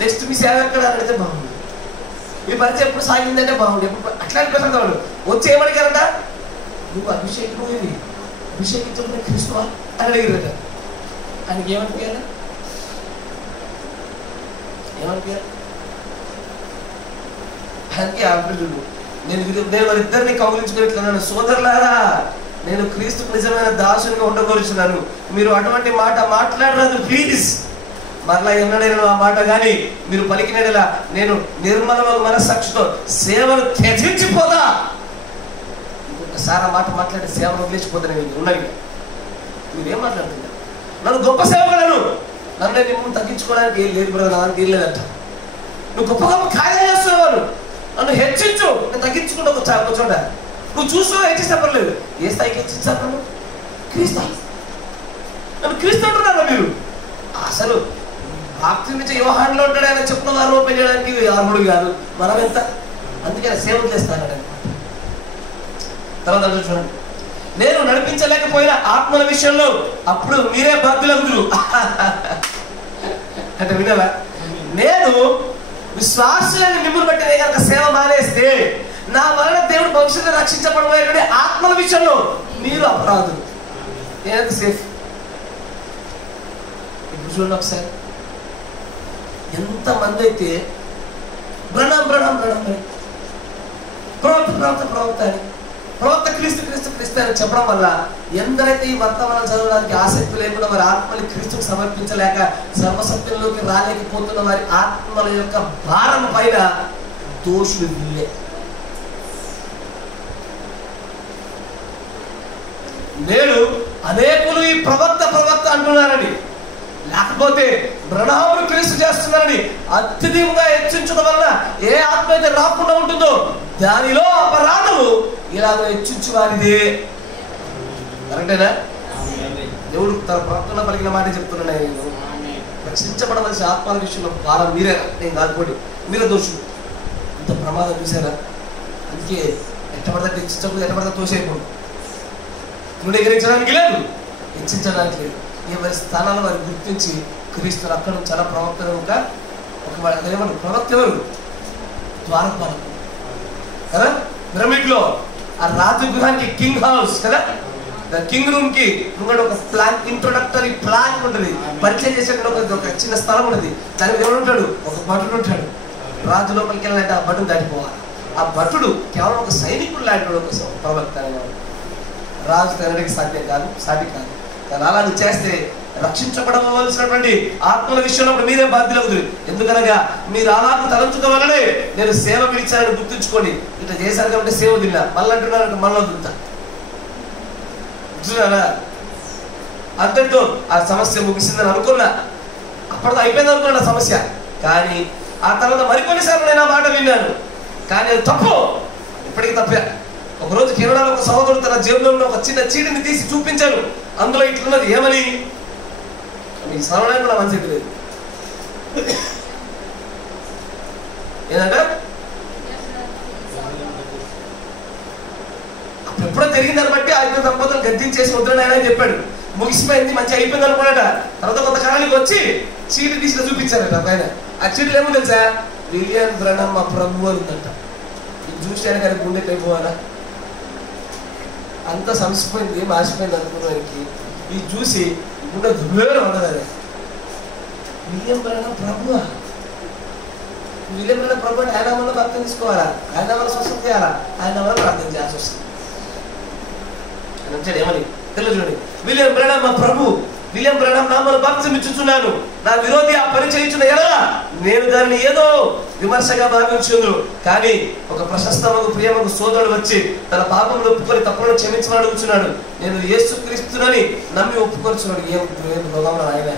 నెక్స్ట్ మీ సేవ ఎక్కడ అని అడిగితే బాగుంది. మీ పరిచయం ఎప్పుడు సాగిందంటే బాగుంది. ఎప్పుడు అట్లాంటి ప్రశ్న వాళ్ళు వచ్చి ఏమడిగారట? నువ్వు అభిషేకించబడిన క్రీస్తువా అని అడిగిరట. ఆయనకి ఏమనిపించాలి? ఆయనకి ఆపిల్లు నేను వారిద్దరిని కౌగిలించుకుని, సోదరులారా, నేను క్రీస్తు నిజమైన దాసునిగా ఉండగోరుచున్నాను, మీరు అటువంటి మాట మాట్లాడరాదు ప్లీజ్. మరలా ఎన్నడైనా ఆ మాట కానీ మీరు పలికినలా నేను నిర్మలమైన మనస్సాక్షితో సేవను త్యజించిపోదా. ఇంకొకసారి ఆ మాట మాట్లాడి సేవను వదిలేసిపోతా. నేను ఉన్నది మీరేం మాట్లాడుతున్నారు? నన్ను గొప్ప సేవకులను, నన్ను నేను తగ్గించుకోవడానికి ఏం లేదు బ్రదర్, నాకు ఏం లేదంట. నువ్వు గొప్ప గొప్ప కార్యాలు చేస్తున్నావు, నన్ను హెచ్చించు, నేను తగ్గించుకుంటూ ఒక చోట. నువ్వు చూస్తూ హెచ్చిస్తే పర్లేదు. ఏ స్థాయికి హెచ్చించారు? క్రీస్తు. నన్ను క్రీస్తు అంటున్నారా మీరు? అసలు బాప్తిస్మం యోహానులో ఉంటాడు, ఆయన చెప్పుల వారు ఓపెన్ చేయడానికి అర్హుడు కాదు. మనం ఎంత? అందుకని సేవలు చేస్తాను. తర్వాత చూడండి, నేను నడిపించలేకపోయిన ఆత్మల విషయంలో అప్పుడు మీరే బాధ్యులవుదురు అంటే వినాలా? నేను విశ్వాసులని మిమ్మల్ని బట్టి నేను కనుక సేవ మానేస్తే నా వలన దేవుడు భవిష్యత్తు రక్షించబడబోయేటువంటి ఆత్మల విషయంలో మీరు అపరాధులు. నేనంత సేఫ్. ఇప్పుడు చూడండి ఒకసారి, ఎంతమంది అయితే ప్రవక్త క్రీస్తు అని చెప్పడం వల్ల ఎందరైతే ఈ వర్తమానం చదవడానికి ఆసక్తి లేకుండా వారి ఆత్మని క్రీస్తుకు సమర్పించలేక సర్వసత్యంలోకి రాలేకపోతున్న వారి ఆత్మల యొక్క భారం పైన దోషులు వీళ్ళే. నేడు అనేకులు ఈ ప్రవక్త అంటున్నారని, లేకపోతే బ్రహ్మాములు క్రీస్తు చేస్తున్నారని అత్యధికంగా హెచ్చించడం వల్ల ఏ ఆత్మ అయితే రాకుండా ఉంటుందో దానిలో అపరాధము ఇలాగ హెచ్చించు వారిదే. కరెక్టేనా? దేవుడు తన ప్రవక్తలో పలికిన మాట చెప్తున్నాను. నేను రక్షించబడవలసిన ఆత్మల విషయంలో భారం మీరే, నేను కాకపోండి, మీరే దోషులు. ఇంత ప్రమాదం చూసారా? అందుకే ఎట్టబడతా హెచ్చించకూడదు, ఎట్టబడతా తోసేయకూడదు. తృణీకరించడానికి లేదు, హెచ్చించడానికి లేదు. ఎవరి స్థానాలు వారు గుర్తించి క్రీస్తుని అక్కడ చాలా ప్రవక్తలు ఒక ప్రవక్త ఎవరు? ద్వారపాలకుడు కదా. పిరమిడ్ లో ఆ రాజగృహానికి కింగ్ హౌస్ కదా, కింగ్ రూమ్ కి ముంగడు ఒక ప్లాన్, ఇంట్రొడక్టరీ ప్లాన్ ఉంటుంది. పరిచయం చేసేటువంటి ఒక చిన్న స్థలం ఉన్నది. దాని మీద ఎవరు ఉంటాడు? ఒక భటుడు ఉంటాడు. రాజు లోపలికి వెళ్ళాలంటే ఆ భటుడు దాటిపోవాలి. ఆ భటుడు కేవలం ఒక సైనికుడు లాంటి ఒక ప్రవక్త. రాజు తినడానికి సాధ్యం కాదు, సాటి కాదు. కానీ అలా చేస్తే రక్షించబడవలసినటువంటి ఆత్మల విషయంలో మీరే బాధ్యులవుతుంది. ఎందుకనగా మీరు అలాగ తలంచుకోవడం వల్లనే నేను సేవ పిలిచానని గుర్తుంచుకోండి. ఇట్లా చేశాను కాబట్టి సేవ తిన్నా, మళ్ళీ అంటున్నారంటే మళ్ళీ వదులుతా. అంతటితో ఆ సమస్య ముగిసిందని అనుకున్నా, అప్పటితో అయిపోయింది అనుకున్నా సమస్య. కానీ ఆ తర్వాత మరికొన్నిసార్లు నేను ఆ మాట విన్నాను, కానీ అది తప్పు, ఇప్పటికీ తప్పే. ఒకరోజు కేరళలో ఒక సహోదరుడు తన జేబులో ఉన్న ఒక చిన్న చీటిని తీసి చూపించాను. అందులో ఇట్లున్నది. ఏమని? మీకు సరళంగా కూడా మంచిది లేదు. ఏదంటే అప్పుడెప్పుడో జరిగిందని బట్టి ఆ ఇద్దరు దంపతులు గద్దించేసి వద్దని ఆయన చెప్పాడు. ముగిసిపోయింది, మంచిగా అయిపోయింది అనుకున్నాడ. తర్వాత కొంతకాలానికి వచ్చి చీటి తీసి చూపించారట ఆయన. ఆ చీటిలో ఏమో తెలుసా? విలియన్ బ్రనమ్ మా ప్రభు అని ఉందంట. ఇది చూసాను కానీ గుండెకి అయిపోవాలా? అంత సంసిపోయింది, మాసిపోయింది అనుకున్నానికి ఇది చూసి గుండె దుబ్బేరు ఉండదు. అది విలియం బ్రహ్మ ప్రభువా, విలియం బ్రహ్మ ప్రభు అంటే ఆయన వల్ల ప్రార్థన తీసుకోవాలా, ఆయన వల్ల స్వస్థత చేయాలా, ఆయన వల్ల ప్రార్థన చేయాల్సి వస్తుంది. వచ్చాడు ఏమని తెలుగు చూడండి, విలియం బ్రహ్మ మా ప్రభు, విలియం బ్రహ్మ నామమున బాప్తిసం ఇచ్చుచున్నాను, నా విరోధి ఆ పని చేయించున్న ఎడల నేను దానిని ఏదో విమర్శగా భావించును. కానీ ఒక ప్రశస్తముకు ప్రియముకు సోదరుడు వచ్చి తన పాపములు ఒప్పుకొని తప్పులను క్షమించమని అడుగుతున్నాడు. నేను యేసుక్రీస్తునని నమ్మి ఒప్పుకొచ్చున్నాడు. ఏం భగవాన్ ఆయన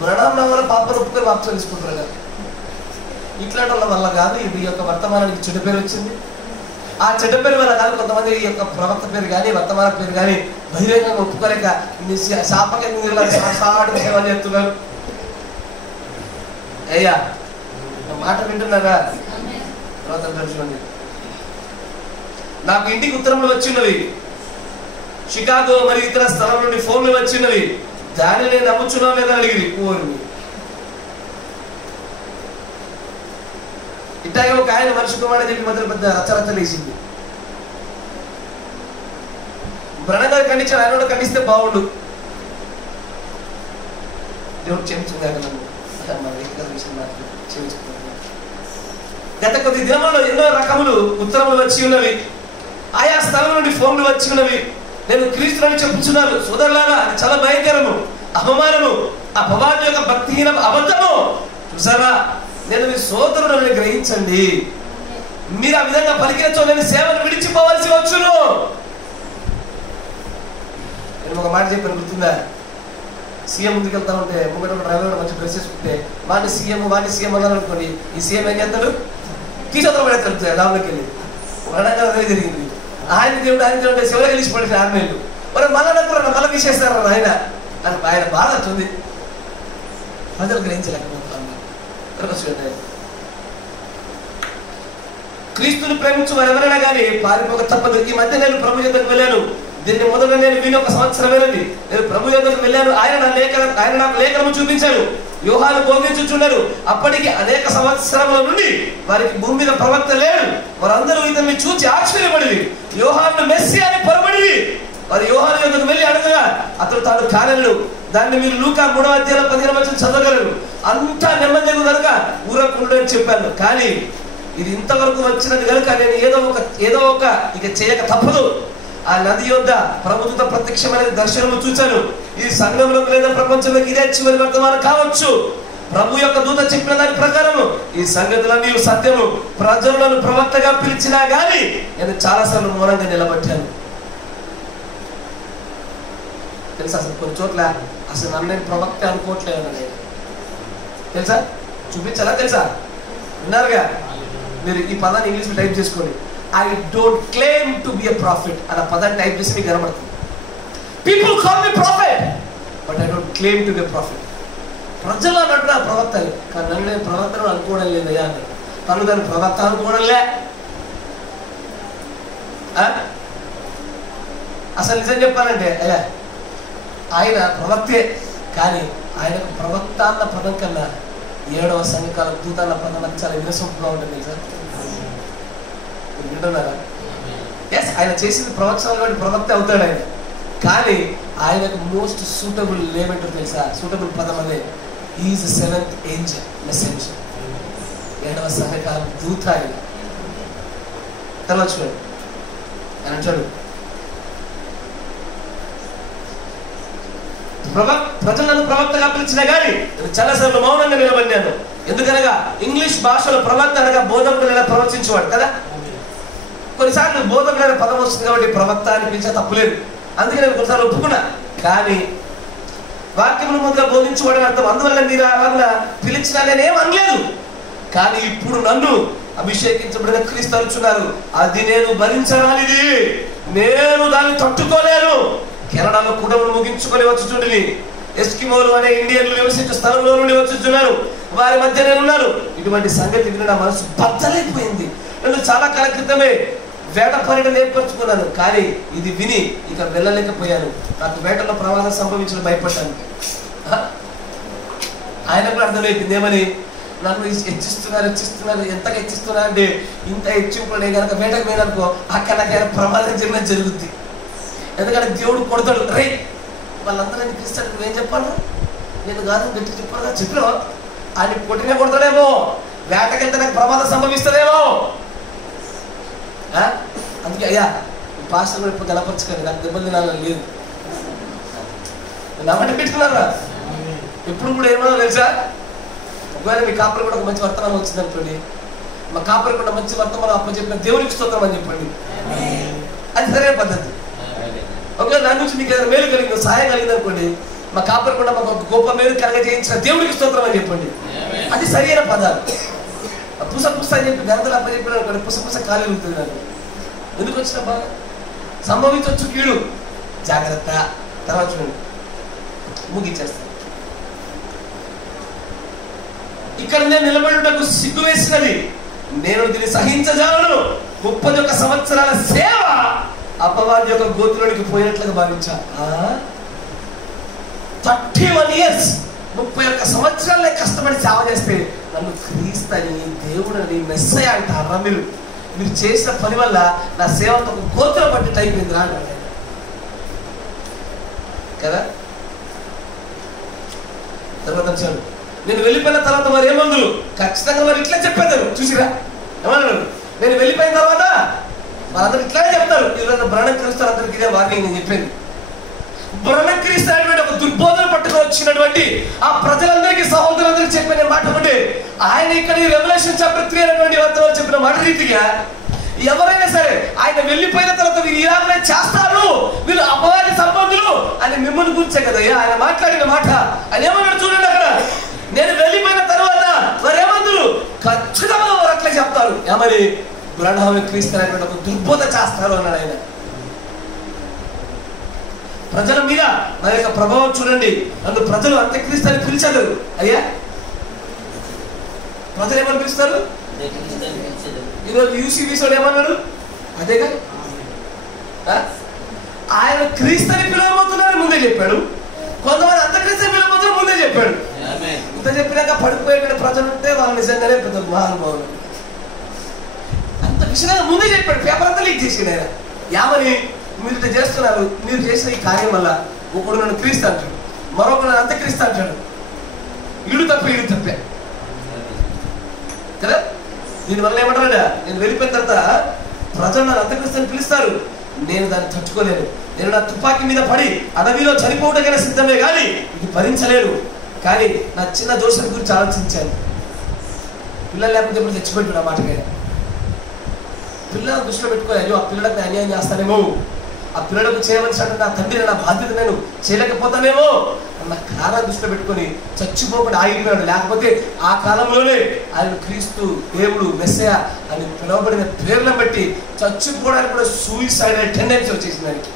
మరణం వల్ల పాపను ఒప్పుకొని బాప్తిసం తీసుకుంటున్నాడు. ఇట్లాంటి వాళ్ళ వల్ల కాదు ఈ యొక్క వర్తమానానికి చెడు పేరు వచ్చింది. ఆ చెడ్డ పేరు వల్ల కాదు కొంతమంది ఈ యొక్క ప్రవక్త పేరు కానీ వర్తమాన పేరు కానీ బహిరంగంగా ఒప్పుకోలేక శాపకంగా సేవలు చేస్తున్నారు. అయ్యా మాట వింటున్నారా? తర్వాత చూడండి, నాకు ఇంటికి ఉత్తరములు వచ్చినవి, షికాగో మరియు ఇతర స్థలం నుండి ఫోన్లు వచ్చినవి, దాన్ని నేను నమ్ముచున్నా లేదా అడిగింది. ఓర్మి ఇట్లాగే ఒక ఆయన మనిషి కుమారుడు చెప్పి మొదలు పెద్ద రచరచలు వేసింది. బ్రహ్మ గారు ఖండించాడు, ఆయన కూడా ఖండిస్తే బాగుండు. దేవుడు క్షమించుకున్నాను, గత కొద్ది దినములలో ఎన్నో రకములు ఉత్తరములు వచ్చి ఉన్నవి, ఆయా స్థలం నుండి ఫోన్లు వచ్చి ఉన్నవి. నేను క్రీస్తుని చెప్పుచున్నాను సోదరులారా, అది చాలా భయంకరము, అవమానము, అపవాది యొక్క భక్తిహీన అబద్ధము. చూసారా, నేను మీ సోదరులను గ్రహించండి. మీరు ఆ విధంగా పలికినచో నేను సేవను విడిచిపోవాల్సి వచ్చును. నేను ఒక మాట చెప్పాను గుర్తుందా? సీఎం ముందుకు వెళ్తా ఉంటే ముంగట ఒక డ్రైవర్ మంచి డ్రెస్ వేసుకుంటే వాడిని సీఎం అన్నారు అనుకోండి, ఈ సీఎం ఏం చేస్తాడు? కీచోతలు పడేస్తాడు రాములకి వెళ్ళి. వరంగల్ అదే జరిగింది. ఆయన దేవుడు శివలో కలిసి పడేసి ఆర్మీలు మరి మళ్ళీ తీసేస్తారు ఆయన అని ఆయన బాధ వచ్చింది. ప్రజలు గ్రహించలేకపోతున్నాను. క్రీస్తుని ప్రేమించు వారెవరైనా కానీ పారిపోక తప్పదు. ఈ మధ్య నేను ప్రభు యొద్దకు వెళ్ళాను. దీన్ని మొదట నేను విని 1 సంవత్సరం వెళ్ళింది. నేను ప్రభు యొద్దకు వెళ్ళాను. ఆయన నాకు లేఖనము చూపించాడు. యోహాను భోగించుచున్నారు. అప్పటికి అనేక సంవత్సరముల నుండి వారికి భూమి మీద ప్రవక్త లేడు. వారందరూ ఇతన్ని చూచి ఆశ్చర్యపడి యోహాను మెస్సియా అని పొరబడి వారు యోహాను యొద్దకు వెళ్ళి అడగగా అతడు తాను కానెళ్ళు. దాన్ని మీరు లూకా 3వ అధ్యాయం 15వ వచనం చదవగలరు. అంతా నెమ్మది కనుక ఊరకుండు అని చెప్పాను. కానీ ఇది ఇంతవరకు వచ్చినది కనుక నేను ఏదో ఒక ఇక చేయక తప్పదు. ఆ నది యొద్ద ప్రభుత్వ ప్రత్యక్షమైన దర్శనము చూచాను. ఈ సంఘంలో లేదా ప్రపంచంలోకి ఇదే చివరి వర్తమానం కావచ్చు. ప్రభు యొక్క దూత చెప్పిన దాని ప్రకారము ఈ సంగతులన్నీ సత్యము. ప్రజలను ప్రవక్తగా పిలిచినా గానీ నేను చాలాసార్లు మౌనంగా నిలబట్టాను. తెలుసా, అసలు కొన్ని చోట్ల అసలు నన్ను నేను ప్రవక్త అనుకోవట్లేదు. తెలుసా, చూపించాలా? తెలుసా, విన్నారుగా మీరు ఈ పదాన్ని ఇంగ్లీష్లో టైప్ చేసుకోండి. I don't claim to be a profit అన్న పదాన్ని టైప్ చేసి మీకు కనబడుతుంది. People call me profit but I don't claim to be a profit. ప్రజలు అన్నట్టు నా ప్రవక్తలు, కానీ నన్ను నేను ప్రవక్తను అనుకోవడం లేదయ్యా అన్నాడు. తను దాన్ని ప్రవక్త అనుకోవడంలే. అసలు నిజం చెప్పాలంటే అయ్యా ఆయన ప్రవక్తే, కానీ ఆయనకు ప్రవక్త అన్న పదం కన్నా 7వ సంఘకాల దూత అన్న పదం నాకు చాలా వినసొంపుగా ఉంటుంది సార్. వింటున్నారా? ఎస్, ఆయన చేసింది ప్రవచనాలు కాబట్టి ప్రవక్త అవుతాడు ఆయన. కానీ ఆయనకు మోస్ట్ సూటబుల్ ఏమంటో తెలుసా? సూటబుల్ పదం అదే, ఈజ్ 7th ఏంజెల్ మెసెంజర్. 7వ సంఘకాలం దూత ఆయన. తెలవచ్చు ఆయన అంటాడు, ప్రజలను ప్రవక్తగా పిలిచినా కానీ నేను చాలాసార్లు మౌనంగా నిలబడ్డాను. ఎందుకనగా ఇంగ్లీష్ భాషలో ప్రవక్త అనగా బోధకుడు ఎలా ప్రవచించేవాడు కదా. కొన్నిసార్లు బోధకుడైన పదం వస్తుంది కాబట్టి ప్రవక్త అని పిలిచే తప్పులేదు. అందుకే నేను కొన్నిసార్లు ఒప్పుకున్నా. కానీ వాక్యమును ముందుగా బోధించుకోవడం అర్థం. అందువల్ల మీరు అలా పిలిచినా నేనేం అనలేదు. కానీ ఇప్పుడు నన్ను అభిషేకించబడిన క్రీస్తు అరుచున్నారు. అది నేను భరించరానిది, నేను దాన్ని తట్టుకోలేను. కెనడాలో కుటుంబం ముగించుకొని వచ్చుచుండి ఎస్కిమోలు అనే ఇండియన్లు నివసించే స్థలంలో నుండి వచ్చుచున్నారు. వారి మధ్య నేనున్నాను. ఇటువంటి సంగతి విని నా మనసు బద్దలైపోయింది. నేను చాలా కాల క్రితమే వేట పర్యటన ఏర్పరచుకున్నాను, కానీ ఇది విని ఇక వెళ్ళలేకపోయాను. నాకు వేటలో ప్రమాదం సంభవించిన భయపడ్డాను. ఆయన కూడా అర్థమైపోయింది ఏమని, నన్ను హెచ్చిస్తున్నారు. ఎంతగా హెచ్చిస్తున్నారు అంటే ఇంత హెచ్చింపులు నేను కనుక వేటకు పోయిననుకో అక్కడ నాకు ప్రమాదం జరిగినట్టు జరుగుద్ది. ఎందుకంటే దేవుడు కొడతాడు. రే వాళ్ళందరూ నేను క్రిస్టియన్ నువ్వేం చెప్పాను, నేను కాదు గట్టి చెప్పాను కదా, చెప్పిన ఆయన కొట్టినే కొడతాడేమో, వేటకెళ్తే నాకు ప్రమాదం సంభవిస్తుందేమో. అందుకే అయ్యా పాస్టర్ కూడా ఇప్పుడు గలపరచుకోండి, నాకు దెబ్బలు తినాలని లేదు. నమ్మటి పెట్టుకున్నారా? ఎప్పుడు కూడా ఏమన్నా తెలుసా, ఒకవేళ మీ కాపరి కూడా ఒక మంచి వర్తమానం వచ్చింది అనుకోండి, మా కాపరి కూడా మంచి వర్తమానం అప్పచెప్పిన దేవునికి స్తోత్రం అని చెప్పండి, అది సరైన పద్ధతి. ఒకవేళ నా నుంచి మీకు ఏదైనా మేలు కలిగింది, సహాయం కలిగింది అనుకోండి, మా కాపరి కూడా మాకు ఒక గొప్ప మేలు కలగజేయించిన దేవునికి స్తోత్రం అని చెప్పండి, అది సరైన పదాలు. పుస అని చెప్పి గందలు అప్పచెప్పిన అనుకోండి, పుస ఖాళీ ఉంటుంది. నాకు ఎందుకు వచ్చిన బాధ, సంభవించవచ్చు కీడు, జాగ్రత్త. తర్వాత చూడండి, ముగించేస్తాను. ఇక్కడ నేను నిలబడుటకు సిగ్గు వేసినది, నేను దీన్ని సహించజాలను. 31 సంవత్సరాల సేవ అపవాది యొక్క గోతులోనికి పోయినట్లుగా భావించా. 31 years 31 సంవత్సరాలే కష్టపడి సేవ చేస్తే నన్ను క్రీస్తని, దేవుడని, మెస్సయ్య అంటారా? మీరు చేసిన పని వల్ల నా సేవతో ఒక గోతులో పట్టి టైం రా అన్నాడు కదా. తర్వాత వచ్చాడు, నేను వెళ్ళిపోయిన తర్వాత మరి ఏమందులు ఖచ్చితంగా మరి ఇట్లా చెప్పేదారు. చూసిరా ఏమన్నాడు, నేను వెళ్ళిపోయిన తర్వాత వాళ్ళందరూ ఇట్లానే చెప్తారు. ఈరోజు బ్రహ్మ క్రీస్తు అందరికి ఇదే వార్నింగ్ నేను చెప్పాను. బ్రహ్మ క్రీస్తు అనేటువంటి ఒక దుర్బోధన పట్టుకు వచ్చినటువంటి ఆ ప్రజలందరికీ, సహోదరులందరికీ చెప్పిన మాట ఒకటి, ఆయన ఇక్కడ ఈ రెవల్యూషన్ చాప్టర్ 3 అనేటువంటి వర్తలో చెప్పిన మాట రీతిగా ఎవరైనా సరే ఆయన వెళ్ళిపోయిన తర్వాత వీరు ఇలానే చేస్తారు, వీళ్ళు అపవాది సంబంధులు అని మిమ్మల్ని గురించే కదా ఆయన మాట్లాడిన మాట. ఆయన ఏమన్నాడు చూడండి అక్కడ, నేను వెళ్ళిపోయిన తర్వాత వారేమందులు ఖచ్చితంగా వారు అట్లా చెప్తారు. ఏమని, బ్రహ్మ క్రీస్తు అనేటువంటి ఒక దుర్బోధ చేస్తారు అన్నాడు ఆయన. ప్రజల మీద మన యొక్క ప్రభావం చూడండి. నన్ను ప్రజలు అంత్యక్రీస్తు అని పిలిచారు. అయ్యా ప్రజలు ఏమని పిలుస్తారు? ఈరోజు యూసీబీసోడు ఏమన్నాడు? అదేగా ఆయన క్రీస్తు అని పిలవబోతున్నారని ముందే చెప్పాడు. కొంతమంది అంత్యక్రీస్తు పిలవబోతున్నారు ముందే చెప్పాడు. ఇంత చెప్పినాక పడిపోయేటువంటి ప్రజలు ఉంటే వాళ్ళు నిజంగానే పెద్ద మహానుభావులు. అంత విషయంగా ముందే చెప్పాడు. పేపర్ అంతా లీక్ చేసిండు ఆయన. యామని మీరు ఇట్లా చేస్తున్నారు, మీరు చేసిన ఈ కార్యం వల్ల ఒకడు నన్ను క్రీస్తు అంటాడు, మరొకడు నన్ను అంత్యక్రీస్తు అంటాడు. ఈడు తప్పే కదా. దీనివల్ల ఏమంటారా, నేను వెళ్ళిపోయిన తర్వాత ప్రజలు నన్ను అంత్యక్రీస్తు అని పిలుస్తారు, నేను దాన్ని తట్టుకోలేను. నేను నా తుపాకీ మీద పడి అడవిలో చనిపోవడానికైనా సిద్ధమే కానీ ఇది భరించలేను. కానీ నా చిన్న దోషం గురించి ఆలోచించాను. పిల్లలు లేకపోతే ఇప్పుడు తెచ్చిపెట్టు నా మాటకైనా. పిల్లలను దృష్టిలో పెట్టుకోవాలి, అయ్యో ఆ పిల్లలకు అన్యాయం చేస్తానేమో, ఆ పిల్లలకు చేయవలసినటువంటి నా తండ్రి నా బాధ్యత నేను చేయలేకపోతానేమో అన్న కారణం దృష్టిలో పెట్టుకొని చచ్చిపోకుండా ఆగిపోయాడు. లేకపోతే ఆ కాలంలోనే ఆయన క్రీస్తు, దేవుడు, మెస్సయ్య అని పిలువబడిన పేర్లను బట్టి చచ్చిపోవడానికి కూడా సూయిసైడ్ అనే టెండెన్సీ వచ్చేసింది ఆయనకి.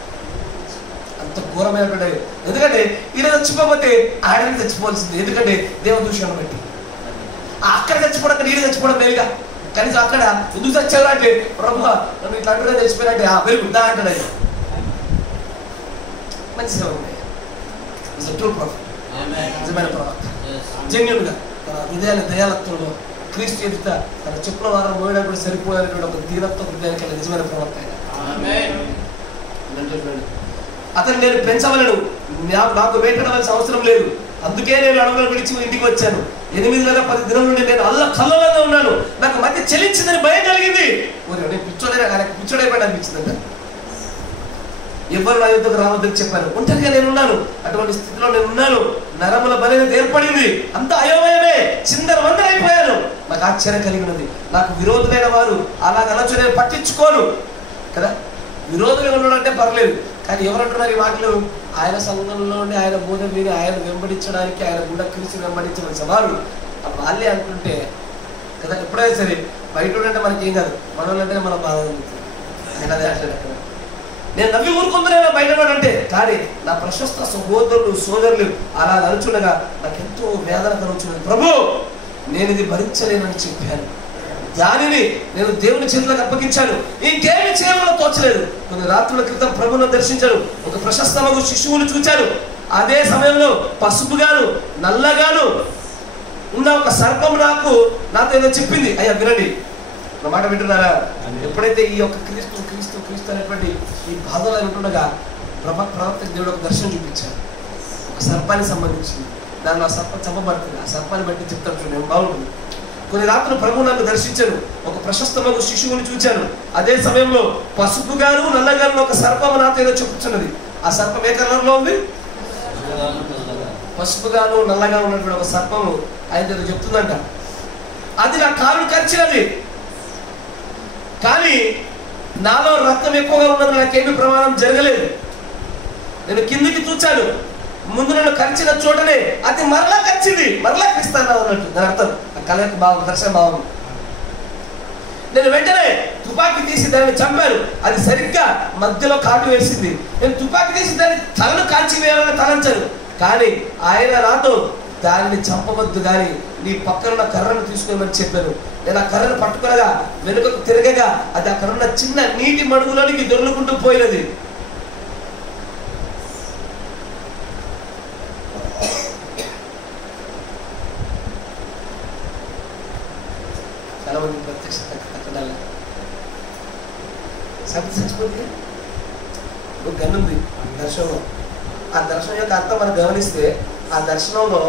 అంత ఘోరమైనటువంటి, ఎందుకంటే ఈయన చచ్చిపోతే ఆయన చచ్చిపోవాల్సింది. ఎందుకంటే దేవదూషణను బట్టి అక్కడ చచ్చిపోవడం, ఈయన చచ్చిపోవడం మేలుగా. కనీసం అక్కడ ఎందుకు చచ్చారు అంటే, ప్రభు నన్ను ఇట్లా అంటున్నా చచ్చిపోయినట్టే వెలుగు దా అంటాడు. ఆయన మంచి సేవ ఉంది. నిజమైన ప్రవక్త, జెన్యున్గా తన హృదయాన్ని దయాలత్వంలో క్రీస్తు ఎదుట తన చెప్పుల వారం మోయడానికి కూడా సరిపోయినటువంటి ఒక దీనత్వ హృదయానికి నిజమైన ప్రవక్త ఆయన. అతను నేను పెంచవలను, నాకు వేటాడవలసిన అవసరం లేదు, అందుకే నేను అడవులను విడిచి ఇంటికి వచ్చాను. 8 లేదా 10 దినం నుండి నేను కల్లోలంగా ఉన్నాను, నాకు మధ్య చెల్లించిందని భయం కలిగింది. నేను పిచ్చోడైపోయాడు అనిపించిందంట. ఎవరు నా యుద్ధకు రావద్దని చెప్పాను, ఒంటరిగా నేనున్నాను, అటువంటి స్థితిలో నేనున్నాను. నరముల బలహీనత ఏర్పడింది, అంత అయోమయమే, చిందరవందరైపోయాను. నాకు ఆశ్చర్యం కలిగినది. నాకు విరోధులైన వారు అలాగనొచ్చు, నేను పట్టించుకోను కదా. విరోధులు ఉన్నాడంటే పర్లేదు, కానీ ఎవరంటున్నారు ఈ మాటలు? ఆయన సంఘంలోనే ఆయన బోధ విని ఆయన వెంబడించడానికి, ఆయన గుండె క్రీస్తుని వెంబడించవలసిన వారు వాళ్ళే అంటుంటే కదా. ఎప్పుడైనా సరే బయట అంటే మనకి ఏం కాదు, మనోళ్ళంటే మన బాధ ఆయన అదే అంటాడు. నేను నవ్వి ఊరుకుందనేమో బయట అంటే, కానీ నా ప్రశస్త సహోదరులు సోదరులు అలా నడుచుండగా నాకు ఎంతో వేదన కలుగుతున్నది. ప్రభు నేను ఇది భరించలేనని చెప్పాను, దానిని నేను దేవుని చేతులకు అప్పగించాను, ఇంకేమి చేయాలో తోచలేదు. కొన్ని రాత్రుల క్రితం ప్రభువును దర్శించాను, ఒక ప్రశస్తమైన శిశువును చూచాను. అదే సమయంలో పసుపుగాను నల్లగాను ఉన్న ఒక సర్పం నాతో ఏదో చెప్పింది. అయ్యా వినండి, నా మాట వింటున్నారా? ఎప్పుడైతే ఈ యొక్క క్రీస్తు క్రీస్తు క్రీస్తు అనేటువంటి ఈ బాధలు ఉంటుండగా ప్రవక్త దేవుడు ఒక దర్శనం చూపించాడు, ఒక సర్పానికి సంబంధించింది. దానిలో ఆ సర్పం చంపబడుతుంది. ఆ సర్పాన్ని బట్టి చెప్తాను చూడండి, బాగుంటుంది. కొన్ని రాత్రులు ప్రభు నన్ను దర్శించాను, ఒక ప్రశస్తమైన శిశువుని చూచాను. అదే సమయంలో పసుపుగాను నల్లగాను ఒక సర్పము నాతో ఏదో చెప్పుచున్నది. ఆ సర్పం ఏ కలర్లో ఉంది? పసుపుగాను నల్లగా ఉన్నటువంటి ఒక సర్పము ఆయన ఏదో చెప్తుందంట. అది నా కాలును కరిచినది, కానీ నాలో రక్తం ఎక్కువగా ఉన్నది, నాకేమీ ప్రమాదం జరగలేదు. నేను కిందికి చూచాను, ముందు నన్ను కరిచిన చోటనే అది మరలా కరిచింది, మరలా కరిస్తాను అన్నట్టు దాని అర్థం. ఆ కళ యొక్క భావం, దర్శన భావం. నేను వెంటనే తుపాకీ తీసి దాన్ని చంపాను. అది సరిగ్గా మధ్యలో కాటు వేసింది. నేను తుపాకీ తీసి దాన్ని తలను కాల్చి వేయాలని తలంచాను, కానీ ఆయన నాతో దానిని చంపవద్దు, కానీ నీ పక్కనున్న కర్రను తీసుకోమని చెప్పాను. నేను ఆ కర్రను పట్టుకునగా వెనుకకు తిరగగా అది అక్కడ ఉన్న చిన్న నీటి మడుగులోనికి దొర్లుకుంటూ పోయినది. చాలా మంది ప్రత్యక్ష తగ్గడాలి చచ్చిపోతే ఒక గన్ను ఉంది దర్శనంలో. ఆ దర్శనం యొక్క అర్థం మనం గమనిస్తే, ఆ దర్శనంలో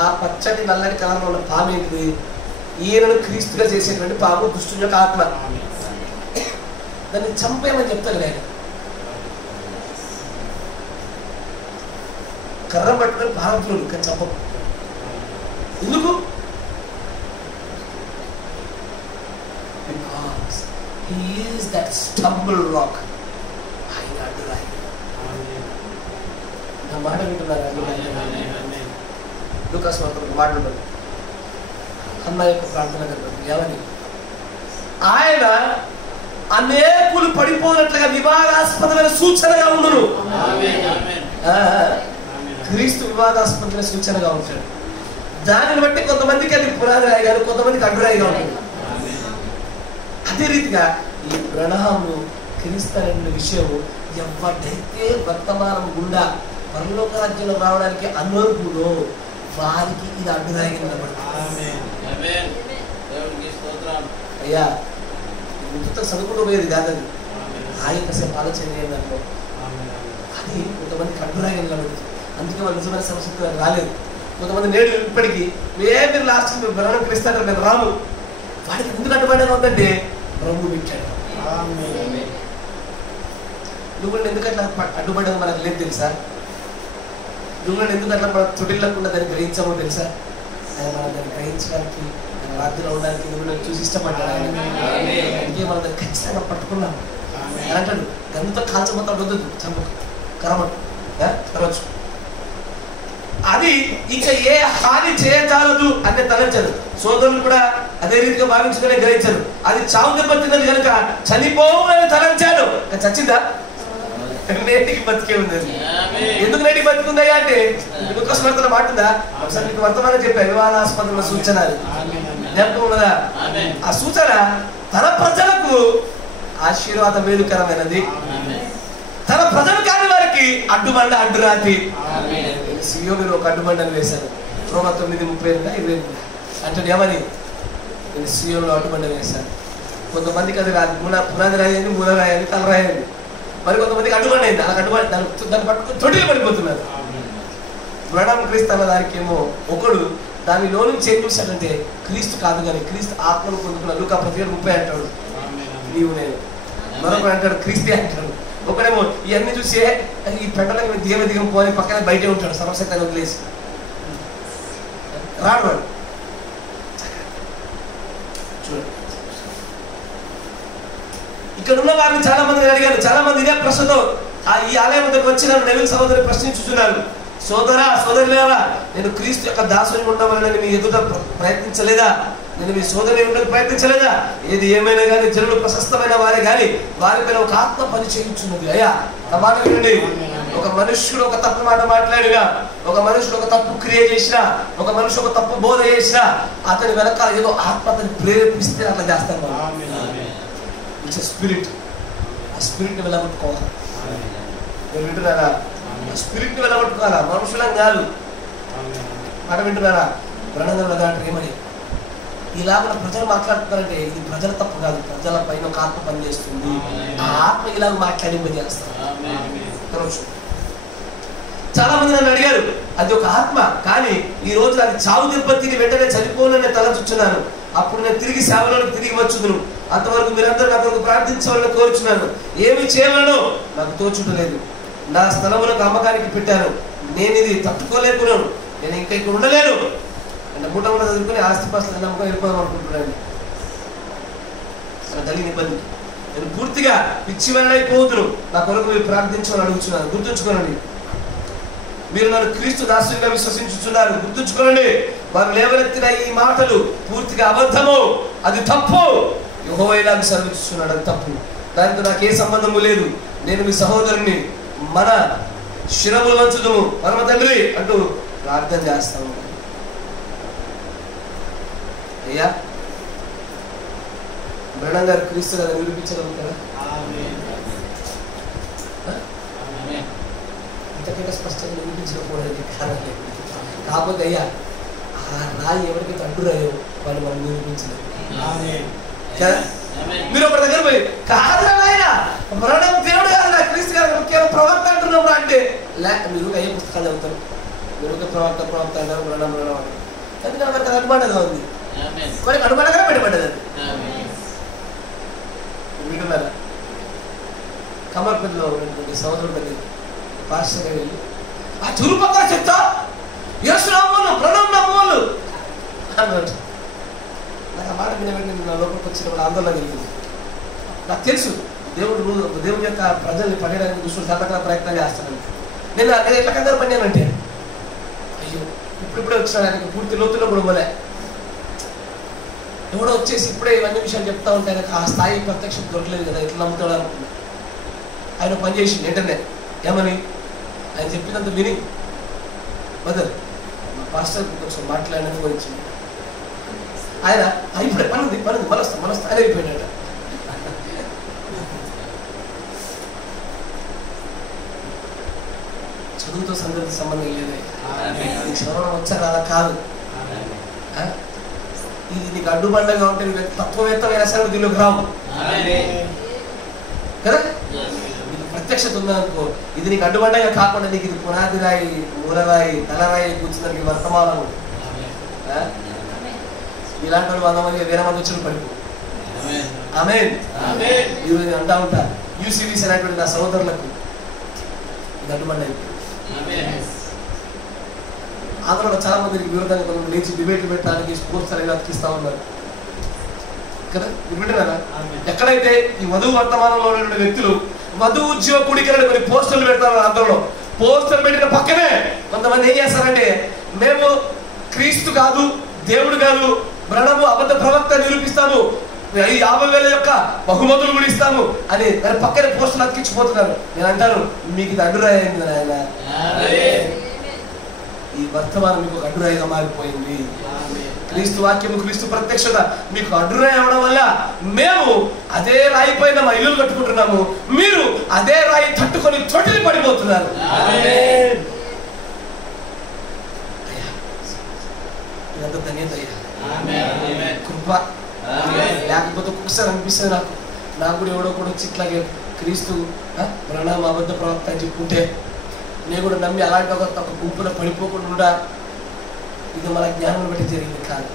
ఆ పచ్చటి నల్లని కలర్లో ఉన్న పాము ఏంటిది? ఈయనను క్రీస్తుగా చేసేటువంటి పాము, దుష్టుని యొక్క ఆత్మ. దాన్ని చంపేయమని చెప్తాను నేను. కర్ర పట్టుకొని పారంతులు కానీ చంపం. ఎందుకు? Because he is that stumble rock. ఆయన అడ్డురాయి. నా మాట వింటున్నారా? లూకాసు వార్తలో మాట ఉంటుంది, అన్న యొక్క ప్రార్థన కలుగుతుంది. ఏమని? ఆయన అనేకులు పడిపోయినట్లుగా వివాదాస్పదమైన సూచనగా ఉండును. క్రీస్తు వివాదాస్పదమైన సూచనగా ఉంటాడు. దానిని బట్టి కొంతమందికి అది పునాది రాయిగాను, కొంతమందికి అడ్డురాయిగా ఉంటుంది. అదే రీతిగా ఈ ప్రణాము క్రీస్తు అనే విషయము ఎవరైతే వర్తమానం గుండా పరలోక రాజ్యంలో రావడానికి అనర్హులో వారికి ఇది అడ్డురాయిగా నిలబడుతుంది. అయ్యా ఇంత చదువుకుంటూ పోయేది కాదని ఆయన కాసేపు ఆలోచన చేయాలనుకో, అది కొంతమందికి అడ్డురాయిగా నిలబడుతుంది. అందుకే వాళ్ళు నిజమైన సమస్య రాలేదు. కొంతమంది నేడు ఇప్పటికీ మీరు లాస్ట్ మీరు మరణం క్రీస్తాడు, నేను రాము. వాడికి ఎందుకు అడ్డుపడేది ఉందంటే రంగు పెట్టాడు. నువ్వు ఎందుకు అట్లా అడ్డుపడేది మనకు లేదు తెలుసా? నువ్వు ఎందుకు అట్లా మన తొడిల్లకుండా దాన్ని గ్రహించామో తెలుసా? ఆయన మనం దాన్ని గ్రహించడానికి, మన రాత్రిలో ఉండడానికి నువ్వు చూసి ఇష్టపడ్డాడు. అందుకే మనం దాన్ని ఖచ్చితంగా పట్టుకున్నాం. అని అంటాడు, గందుతో కాల్చబోతా వద్దు, చంపకు, కరమట్టు కరవచ్చు. అది ఇంకా ఏ హాని చేయజాలదు అంటే తలంచారు. సోదరులు కూడా అదే రీతిగా భావించుకునే గ్రహించారు. అది చావు దెబ్బతిన్నది కనుక చనిపోవాలని తలంచాడు. చచ్చిందా? నేటికి బతికే ఉంది. ఎందుకు నేటికి బతికుందయ్యా అంటే దుఃఖస్మరణ మాట ఉందా? ఒకసారి మీకు వర్తమానం చెప్పా, వివాదాస్పదమైన సూచన జ్ఞాపకం ఉన్నదా? ఆ సూచన తన ప్రజలకు ఆశీర్వాద వేడుకరమైనది, తన ప్రజలు కాని వారికి అడ్డుబండ అడ్డురాతి. సియోనులో ఒక అడ్డుబండను వేశాను. రోమా 9:30-28 అంటే ఏమని? నేను సియోనులో అడ్డుబండ వేశాను. కొంతమందికి అది పునాది రాయండి, మూల రాయండి, తల రాయండి. మరి కొంతమందికి అడ్డుబండ అయింది. అలా అడ్డుబండి దాన్ని పట్టుకుని తొడిలో పడిపోతున్నారు. మరణం క్రీస్తు అన్న దానికి ఏమో ఒకడు దానిలో నుంచి ఏం చూశాడంటే క్రీస్తు కాదు కానీ క్రీస్తు ఆత్మను పొందుకున్నాడు. లూకా 17:30 అంటాడు నీవు నేను. మరొకడు అంటాడు క్రీస్తే అంటాడు. ఒకడేమో ఇవన్నీ చూసే ఈ పెట్టడానికి దేవ దిగం పోని పక్కన బయటే ఉంటాడు, సర్వశక్తిని వదిలేసి రాడు వాడు. చూడండి, ఇక్కడ ఉన్న వారిని చాలా మంది అడిగారు. చాలా మంది ఇదే ప్రశ్నతో ఈ ఆలయం వద్దకు వచ్చి నన్ను నెవిల్ సహోదరి ప్రశ్నించుతున్నారు. సోదరా సోదరులేవా, నేను క్రీస్తు యొక్క దాసుని ఉండవాలని మీ ఎదుట ప్రయత్నించలేదా? నేను మీ సోదరి ఉండడానికి ప్రయత్నించలేదా? ఏది ఏమైనా కానీ జనులు ప్రశస్తమైన వారే కానీ వారిపైన ఒక ఆత్మ పని చేయించున్నది. అయ్యా నా మాట వినండి. ఒక మనుష్యుడు ఒక తప్పు మాట మాట్లాడినా, ఒక మనుషుడు ఒక తప్పు క్రియ చేసినా, ఒక మనుషుడు ఒక తప్పు బోధ చేసినా అతని వెనకాల ఏదో ఆత్మ అతన్ని ప్రేరేపిస్తే అట్లా చేస్తాను. It's spirit. ఆ స్పిరిట్ని వెళ్ళగొట్టుకోవాలి. మీరు వింటున్నారా? ఆ స్పిరిట్ని వెళ్ళగొట్టుకోవాలా, మనుషులం కాదు. మాట వింటున్నారా? బ్రహ్మగారు అదాంటారు ఏమని, ఇలాగ ప్రజలు మాట్లాడుతున్నారంటే ఇది ప్రజల తప్పు కాదు, ప్రజల పైన ఒక ఆత్మ పనిచేస్తుంది. ఆ ఆత్మ ఇలాగ మాట్లాడింపజేస్తారు. చాలా మంది నన్ను అడిగారు, అది ఒక ఆత్మ, కానీ ఈ రోజు అది చావు దెబ్బతిని వెంటనే చనిపోనని తలచుచున్నాను. అప్పుడు నేను తిరిగి సేవలోకి తిరిగి వచ్చుదును. అంతవరకు మీరందరూ నా కొరకు ప్రార్థించవాలని కోరుచున్నాను. ఏమి చేయవలనో నాకు తోచుటలేదు. నా స్థలములకు అమ్మకానికి పెట్టాను. నేను ఇది తట్టుకోలేకున్నాను. నేను ఇంకా ఇక్కడ ఉండలేను అంటే మూట మూట చదువుకుని ఆస్తిపాస్తులు నమ్మకం వెళ్ళిపోదాం అనుకుంటున్నాను. కలిగిన ఇబ్బంది. నేను పూర్తిగా పిచ్చివాడైపోతును. నా కొరకు మీరు ప్రార్థించమని అడుగుతున్నాను. గుర్తుంచుకోనండి, మీరు నన్ను క్రీస్తు దాసునిగా విశ్వసించుచున్నారు. గుర్తుంచుకోనండి, వారు లేవనెత్తిన ఈ మాటలు పూర్తిగా అబద్ధము, అది తప్పు. యెహోవా ఇలాగ సెలవిస్తున్నాడు, అది తప్పు. దానితో నాకు ఏ సంబంధము లేదు. నేను మీ సహోదరుని, మన శిరములు వంచుదుము పరమ తండ్రి అంటూ ప్రార్థన చేస్తాను. అయ్యా, బ్రహ్మ గారు క్రీస్తు గారు నిరూపించగలుగుతారా? ఇంతకంటే స్పష్టంగా నిరూపించకపోవడానికి కారణం లేదు. కాకపోతే అయ్యా, ఆ రాయి ఎవరికైతే అడ్డురాయో వాళ్ళు మనం నిరూపించలేదు. మీరు ఒక దగ్గర పోయి కాదురా నాయన మరణం దేవుడు కాదురా క్రీస్తు గారు కేవలం ప్రవక్త అంటున్నాం అంటే మీరు అయ్యే పుస్తకాలు చదువుతారు. మీరు ప్రవక్త అంటారు, మరణం అంటారు. ఎందుకంటే మనకు అనుమానంగా ఉంది, మనకి అనుమానంగా పెట్టబడ్డది. వింటున్నారా? కమర్పల్లిలో ఉన్నటువంటి సోదరుడు దగ్గర పాస్టర్ గారు వెళ్ళి ఆ చురుపక్కన చెప్తా యేసు నామములో ప్రణవం నామములో అన్నాడు. నాకు ఆ మాట వినబెట్టి నా లోపలికి వచ్చినప్పుడు ఆందోళన కలిగింది. నాకు తెలుసు దేవుడి యొక్క ప్రజల్ని పడేయడానికి దుష్టుడు శాతకాల ప్రయత్నం చేస్తానని. నేను ఎట్లా కంగారు పడినానంటే, అయ్యో ఇప్పుడిప్పుడే వచ్చిన ఆయనకి పూర్తి లోతులో కూడా పోలే. ఎవడో వచ్చేసి ఇప్పుడే ఇవన్నీ విషయాలు చెప్తా ఉంటే ఆయనకు ఆ స్థాయి ప్రత్యక్షం దొరకలేదు కదా, ఎట్లా నమ్ముతాడు అనుకున్నా. ఆయన పని చేసింది వెంటనే. ఏమని? ఆయన చెప్పినంత విని మదర్ మా పాస్టర్ కొంచెం మాట్లాడినందుకు గురించి ఆయన ఇప్పుడే పనుంది మనస్తా ఆయన అయిపోయినట. చదువుతో సంబంధం లేదే. చదవడం వచ్చారు అలా కాదు. ఇది నీకు అడ్డుబండగా ఉంటే తత్వవేత్తమైన సరే దీనిలోకి రావు కదా. నీకు ప్రత్యక్షత ఉందనుకో, ఇది నీకు అడ్డుబండగా కాకుండా నీకు ఇది పునాది రాయి, మూలరాయి, తలరాయి కూర్చుందానికి వర్తమానం. ఇలాంటి వాళ్ళు 100 మంది 1000 మంది వచ్చిన పడిపో. ఆమేన్. ఈరోజు అంటా ఉంటా యూసీబీసీ అనేటువంటి నా సహోదరులకు ఇది అడ్డుబండ అయిపోయింది. ఆంధ్రలో చాలా మందికి విరోధంగా కొంచెం లేచి డిబేట్లు పెట్టడానికి స్పోర్ట్స్ అనేది అతికిస్తా ఉన్నారు కదా. వింటున్నారా? ఎక్కడైతే ఈ వధువు వర్తమానంలో ఉన్నటువంటి వ్యక్తులు వధువు ఉద్యోగుడికి కొన్ని పోస్టర్లు పెడతారు. ఆంధ్రలో పోస్టర్లు పెట్టిన పక్కనే కొంతమంది ఏం చేస్తారంటే, మేము క్రీస్తు కాదు, దేవుడు కాదు, బ్రహ్మము అబద్ధ ప్రవక్త నిరూపిస్తాము, 50,000 యొక్క బహుమతులు కూడా ఇస్తాము అని దాని పక్కనే పోస్టులు అతికించిపోతున్నారు. నేను అంటాను, మీకు ఇది అడ్డురాయింది ఆయన. ఈ వర్తమానం మీకు అడ్డురాయిగా మారిపోయింది. క్రీస్తు వాక్యము, క్రీస్తు ప్రత్యక్షత మీకు అడ్డురాయి అవడం వల్ల మేము అదే రాయి పైన మా ఇల్లు కట్టుకుంటున్నాము, మీరు అదే రాయి తట్టుకొని చోటిని పడిపోతున్నారు. ఇదంతా ధన్యత కృప. లేకపోతే ఒక్కొక్కసారి అనిపిస్తుంది నాకు కూడా ఎవడో కూడా వచ్చి ఇట్లాగే క్రీస్తు ప్రణామ అబద్ధ ప్రవక్త అని చెప్పుకుంటే నేను కూడా నమ్మి అలాంటి ఒక గుంపులో పడిపోకుండా, ఇది మన జ్ఞానం బట్టి జరిగింది కాదు.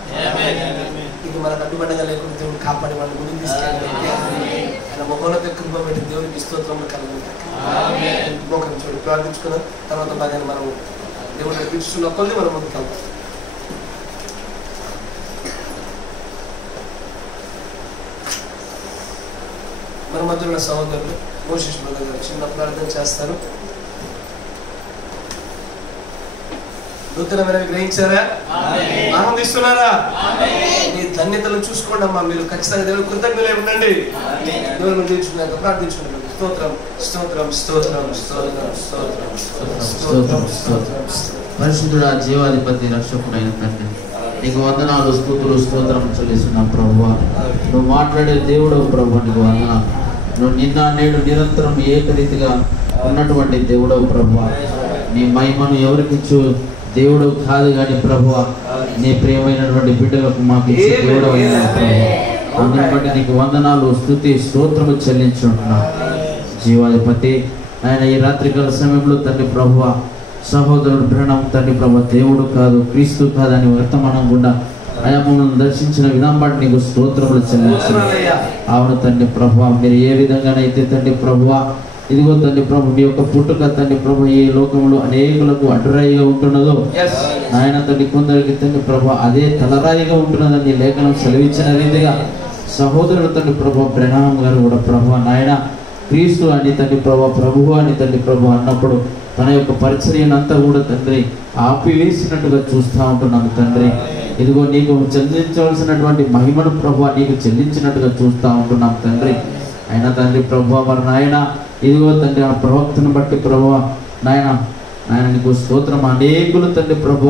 ఇది మనకు అడ్డుబండగా లేకుండా దేవుడు కాపాడి వాళ్ళని ముందుకు తీసుకెళ్ళి ఆయన మొహోన్నత కృప పెట్టి దేవుడికి స్తోత్రములు కలుగుతాయి. మోకం చూడు ప్రార్థించుకున్న తర్వాత బాగా మనం దేవుడిని పిలుచుకున్న కొద్ది మనం ముందుకు వెళ్తాం. మన మధ్యలో సహోదరులు మోషేష్ బ్రదర్ గారు చిన్న ప్రార్థన చేస్తారు. నూతనమైనవి గ్రహించారా? ఆనందిస్తున్నారా? మీ ధన్యతలను చూసుకోండి అమ్మా. మీరు ఖచ్చితంగా దేవుడు కృతజ్ఞులై ఉండండి. దేవుడు తీర్చుకున్నాక ప్రార్థించుకుంటాం. స్తోత్రం స్తోత్రం స్తోత్రం స్తోత్రం స్తోత్రం స్తోత్రం. పరిశుద్ధుడా, జీవాధిపతి, రక్షకుడైన తండ్రి, నీకు వందనాలు, స్తుతులు, స్తోత్రం చెల్లిస్తున్నాం ప్రభువా. నువ్వు మాట్లాడే దేవుడు ప్రభు, నీకు వందనాలు. నువ్వు నిన్న నేడు నిరంతరం ఏకరీతిగా ఉన్నటువంటి దేవుడవు ప్రభువా. నీ మహిమను ఎవరికిచ్చు దేవుడు కాదు కానీ ప్రభువా, నీ ప్రియమైనటువంటి బిడ్డలకు మాకు ఇచ్చే దేవుడు అయిన ప్రభువా, అందుని బట్టి నీకు వందనాలు, స్తుతి, స్తోత్రము చెల్లించుంటున్నాం. జీవాధిపతి ఆయన ఈ రాత్రికాల సమయంలో తండ్రి ప్రభువా, సహోదరుడు బ్రహ్మం తండ్రి ప్రభు దేవుడు కాదు, క్రీస్తు కాదు అని వర్తమానం గుండా ఆయా మమ్మల్ని దర్శించిన విధానం బట్టి నీకు స్తోత్రములు చెల్లించాలి. అవును తండ్రి ప్రభువా, మీరు ఏ విధంగానైతే తండ్రి ప్రభువా ఇదిగో తండ్రి ప్రభు మీ యొక్క పుట్టుక తండ్రి ప్రభు ఈ లోకంలో అనేకులకు అడ్డరాయిగా ఉంటున్నదో ఆయన తండ్రి కొందరికి తండ్రి ప్రభు అదే తలరాయిగా ఉంటున్నదని లేఖనం సెలవిచ్చిన రీతిగా సహోదరుడు తండ్రి ప్రభు బ్రహ్మం గారు కూడా ప్రభు నాయన క్రీస్తు అని తండ్రి ప్రభువు అని తండ్రి ప్రభు అన్నప్పుడు తన యొక్క పరిచర్యనంతా కూడా తండ్రి ఆపివేసినట్టుగా చూస్తూ ఉంటున్నాను తండ్రి. ఇదిగో నీకు చెల్లించవలసినటువంటి మహిమను ప్రభు నీకు చెల్లించినట్టుగా చూస్తూ ఉంటున్నాం తండ్రి. అయినా తండ్రి ప్రభు మరి నాయన ఇదిగో తండ్రి ఆ ప్రవక్తను బట్టి ప్రభు నాయన నీకు స్తోత్రం. అనేకులు తండ్రి ప్రభు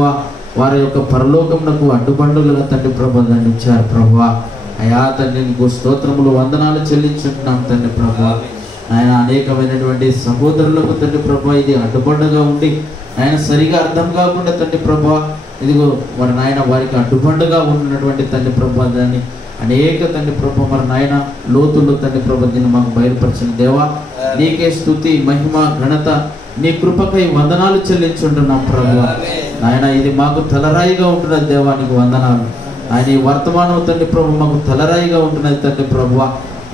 వారి యొక్క పరలోకమునకు అడ్డుబండులుగా తండ్రి ప్రభు దండించారు ప్రభు. అయా తండ్రి నీకు స్తోత్రములు, వందనాలు చెల్లించుకుంటున్నాం తండ్రి ప్రభు. ఆయన అనేకమైనటువంటి సహోదరులకు తండ్రి ప్రభు ఇది అడ్డుబండగా ఉండి ఆయన సరిగా అర్థం కాకుండా తండ్రి ప్రభు ఇదిగో మరి నాయన వారికి అడ్డుబండగా ఉన్నటువంటి తండ్రి ప్రభు దాన్ని అనేక తండ్రి ప్రభు మరి నాయన లోతుల్లో తండ్రి ప్రభు దీన్ని మాకు బయలుపరిచిన దేవా, నీకే స్తుతి, మహిమ, ఘనత, నీ కృపకై వందనాలు చెల్లించుంటున్నాం ప్రభు. నాయన ఇది మాకు తలరాయిగా ఉంటున్నది దేవా, నీకు వందనాలు. ఆయన ఈ వర్తమానం తండ్రి ప్రభు మాకు తలరాయిగా ఉంటున్నది తండ్రి ప్రభు.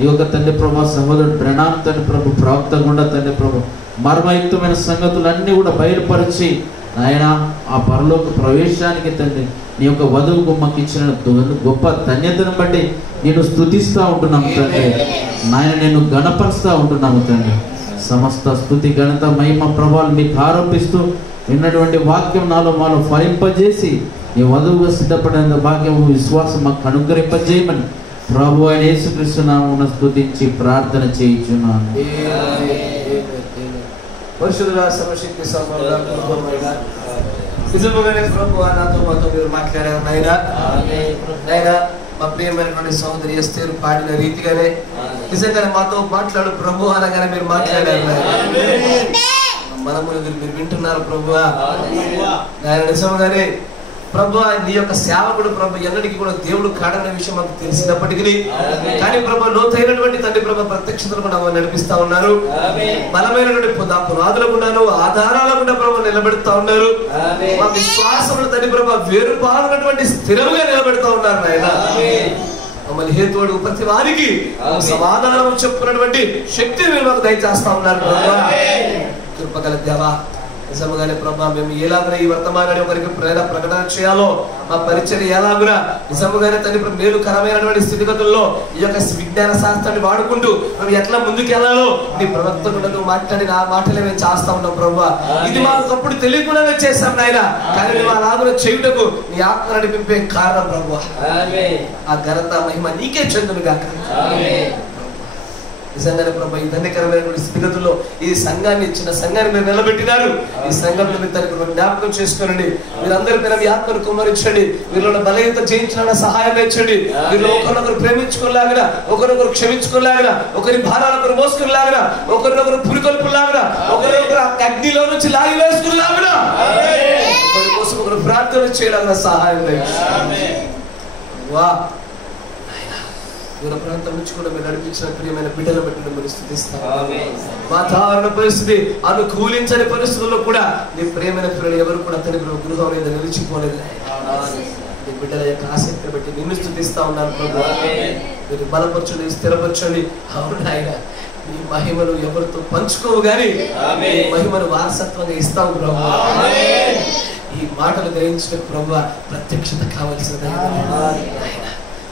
ఈ యొక్క తండ్రి ప్రభు సహోదరుడు ప్రణాం తండ్రి ప్రభు ప్రవక్త గుండా తండ్రి ప్రభు మర్మయుక్తమైన సంగతులన్నీ కూడా బయలుపరిచి ఆయన ఆ పరలోక ప్రవేశానికి తండ్రి నీ యొక్క వధువుకు మాకు ఇచ్చిన గొప్ప ధన్యతను బట్టి నేను స్తుతిస్తూ ఉంటున్నాము తండ్రి. నాయన నేను గణపరుస్తూ ఉంటున్నాము తండ్రి. సమస్త స్తుతి, ఘనత, మహిమ, ప్రభావాలు మీకు ఆరోపిస్తూ విన్నటువంటి వాక్యం మాలో ఫలింపజేసి నీ వధువుగా సిద్ధపడిన భాగ్యము, విశ్వాసం మాకు అనుగ్రహింపజేయమని ప్రభు అయిన యేసుక్రీస్తు నామమున స్తుతించి ప్రార్థన చేయుచున్నాను. పరిశుద్ధుడా, సర్వశక్తి సంపన్నుడా, కృపామయుడా, నిజముగానే ప్రభువా నాతో మాతో మీరు మాట్లాడారు నాయనా. నాయనా మా ప్రియమైనటువంటి సహోదరి ఎస్తేరు పాడిన రీతిగానే నిజంగానే మాతో మాట్లాడు ప్రభు అనగానే మీరు మాట్లాడారు మనము మీరు వింటున్నారు ప్రభువా. నాయన నిజంగానే ప్రభు నీ యొక్క సేవకుడు ప్రభు ఎన్నటికీ కూడా దేవుడు కాడన్న విషయం మాకు తెలిసినప్పటికీ కానీ ప్రభు లోతైనటువంటి తండ్రి ప్రభు ప్రత్యక్షతలు కూడా నడిపిస్తా ఉన్నారు. బలమైనటువంటి పునాదుల గుండాను ఆధారాల గుండా ప్రభు నిలబెడతా ఉన్నారు. మా విశ్వాసములు తండ్రి ప్రభు వేరుపారునటువంటి స్థిరముగా నిలబెడతా ఉన్నారు నాయన. మమ్మల్ని హేతువుడు ప్రతి వారికి సమాధానం చెప్పుకున్నటువంటి శక్తిని మీరు మాకు దయచేస్తా ఉన్నారు ప్రభు. కృపగల దేవా, నిజంగానే ప్రభా మేము ఎలాగున ఈ వర్తమానాన్ని ఒకరికి ప్రకటన చేయాలో, మా పరిచయం ఎలాగున నిజంగానే తండ్రి మేలుకరమైనటువంటి స్థితిగతుల్లో ఈ యొక్క విజ్ఞాన శాస్త్రాన్ని వాడుకుంటూ మేము ఎట్లా ముందుకు వెళ్ళాలో నీ ప్రవక్తకుడు మాట్లాడిన ఆ మాటలే మేము చేస్తా ఉన్నాం ప్రభా. ఇది మాకు అప్పుడు తెలియకుండానే చేశాం నాయన, కానీ మేము అలాగున చేయుటకు నీ ఆత్మ నడిపింపే కారణం ప్రభా. ఆ ఘనత మహిమ నీకే చెందును గాక. నిజంగానే ప్రభు ఈ ధన్యకరమైనటువంటి స్థితిగతుల్లో ఈ సంఘాన్ని ఇచ్చిన సంఘాన్ని మీరు నిలబెట్టినారు. ఈ సంఘంలో మీరు తనకు జ్ఞాపకం చేసుకోనండి. మీరందరూ మీరు మీ ఆత్మను కుమ్మరించండి. మీలో బలహీనత జయించిన సహాయం తెచ్చండి. మీరు ఒకరినొకరు ప్రేమించుకోలేగన, ఒకరినొకరు క్షమించుకోలేగన, ఒకరి భారాలొకరు మోసుకునేలాగన, ఒకరినొకరు పురికొల్పులాగన, ఒకరినొకరు అగ్నిలో నుంచి లాగి వేసుకునేలాగన, ఒకరి కోసం ఒకరు ప్రార్థన చేయడానికి సహాయం తెచ్చండి. వా దూర ప్రాంతం నుంచి కూడా మీరు నడిపించిన ప్రియమైన బిడ్డల బట్టి మీరు స్తుతిస్తాం. వాతావరణ పరిస్థితి అనుకూలించని పరిస్థితుల్లో కూడా నీ ప్రియమైన పిల్లలు ఎవరు కూడా తన గృహం మీద నిలిచిపోలేదు. నీ బిడ్డల యొక్క ఆసక్తిని బట్టి నిన్ను స్తుతిస్తా ఉన్నాను ప్రభు. మీరు బలపరచండి, స్థిరపరచండి. అవును ఆయన నీ మహిమను ఎవరితో పంచుకోవు గాని మహిమను వారసత్వంగా ఇస్తావు ప్రభు. ఈ మాటలు గ్రహించిన ప్రభు ప్రత్యక్షత కావాల్సింది.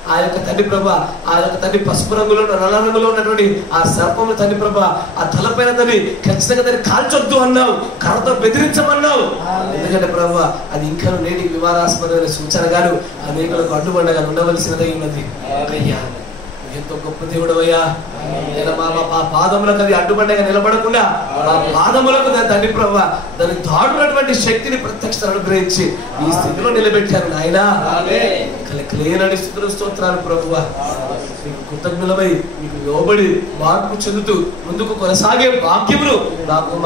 ఆ యొక్క తండ్రి ప్రభ, ఆ యొక్క తండ్రి పసుపు రంగులో నల్ల రంగులో ఉన్నటువంటి ఆ సర్పము తండ్రి ప్రభ, ఆ తలపైన తండ్రి ఖచ్చితంగా దాన్ని కాల్చొద్దు అన్నావు, కర్రతో బెదిరించమన్నావు. ఎందుకంటే ప్రభు అది ఇంకా నేటికి వివాదాస్పదమైన సూచనగాను అనేకులకు అడ్డుబండగా ఉండవలసినదై ఉన్నది. అయ్యా ఎంతో గొప్ప దేవుడు అయ్యా. మా పాదములకు అది అడ్డుబండగా నిలబడకుండా మా పాదములకు దాని తండ్రి ప్రభు దాన్ని దాటున్నటువంటి శక్తిని ప్రత్యక్ష అనుగ్రహించి ఈ స్థితిలో నిలబెట్టారు నాయన. లేనని స్థితులు స్తోత్రాలు ప్రభువా. మీకు కృతజ్ఞులమై మీకు లోబడి మార్పు చెందుతూ ముందుకు కొనసాగే భాగ్యమును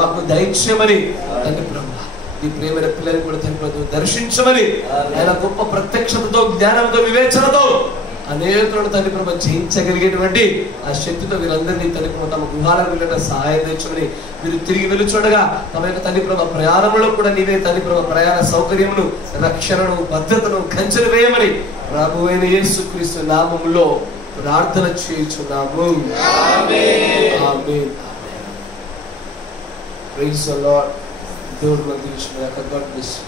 మాకు దయచేయమని తండ్రి ప్రభువా నీ ప్రేమైన పిల్లల్ని కూడా తండ్రి ప్రభు దర్శించమని ఆయన గొప్ప ప్రత్యక్షతతో జ్ఞానంతో వివేచనతో అనేకులను తండ్రి ప్రభు జయించగలిగేటువంటి ఆ శక్తితో వీరందరినీ తండ్రి ప్రభు తమ గృహాలకు వెళ్ళిన సహాయం తెచ్చమని మీరు తిరిగి వెలుచూడగా తమ యొక్క తండ్రి ప్రభు ప్రయాణంలో కూడా నీవే తండ్రి ప్రభు ప్రయాణ సౌకర్యమును రక్షణను భద్రతను కంచెలు వేయమని ప్రభువైన యేసుక్రీస్తు నామములో ప్రార్థన చేయుచున్నాము. ఆమేన్. Praise the Lord. దేవుడు మనకు ఇచ్చిన గాడ్ బ్లెస్ యు.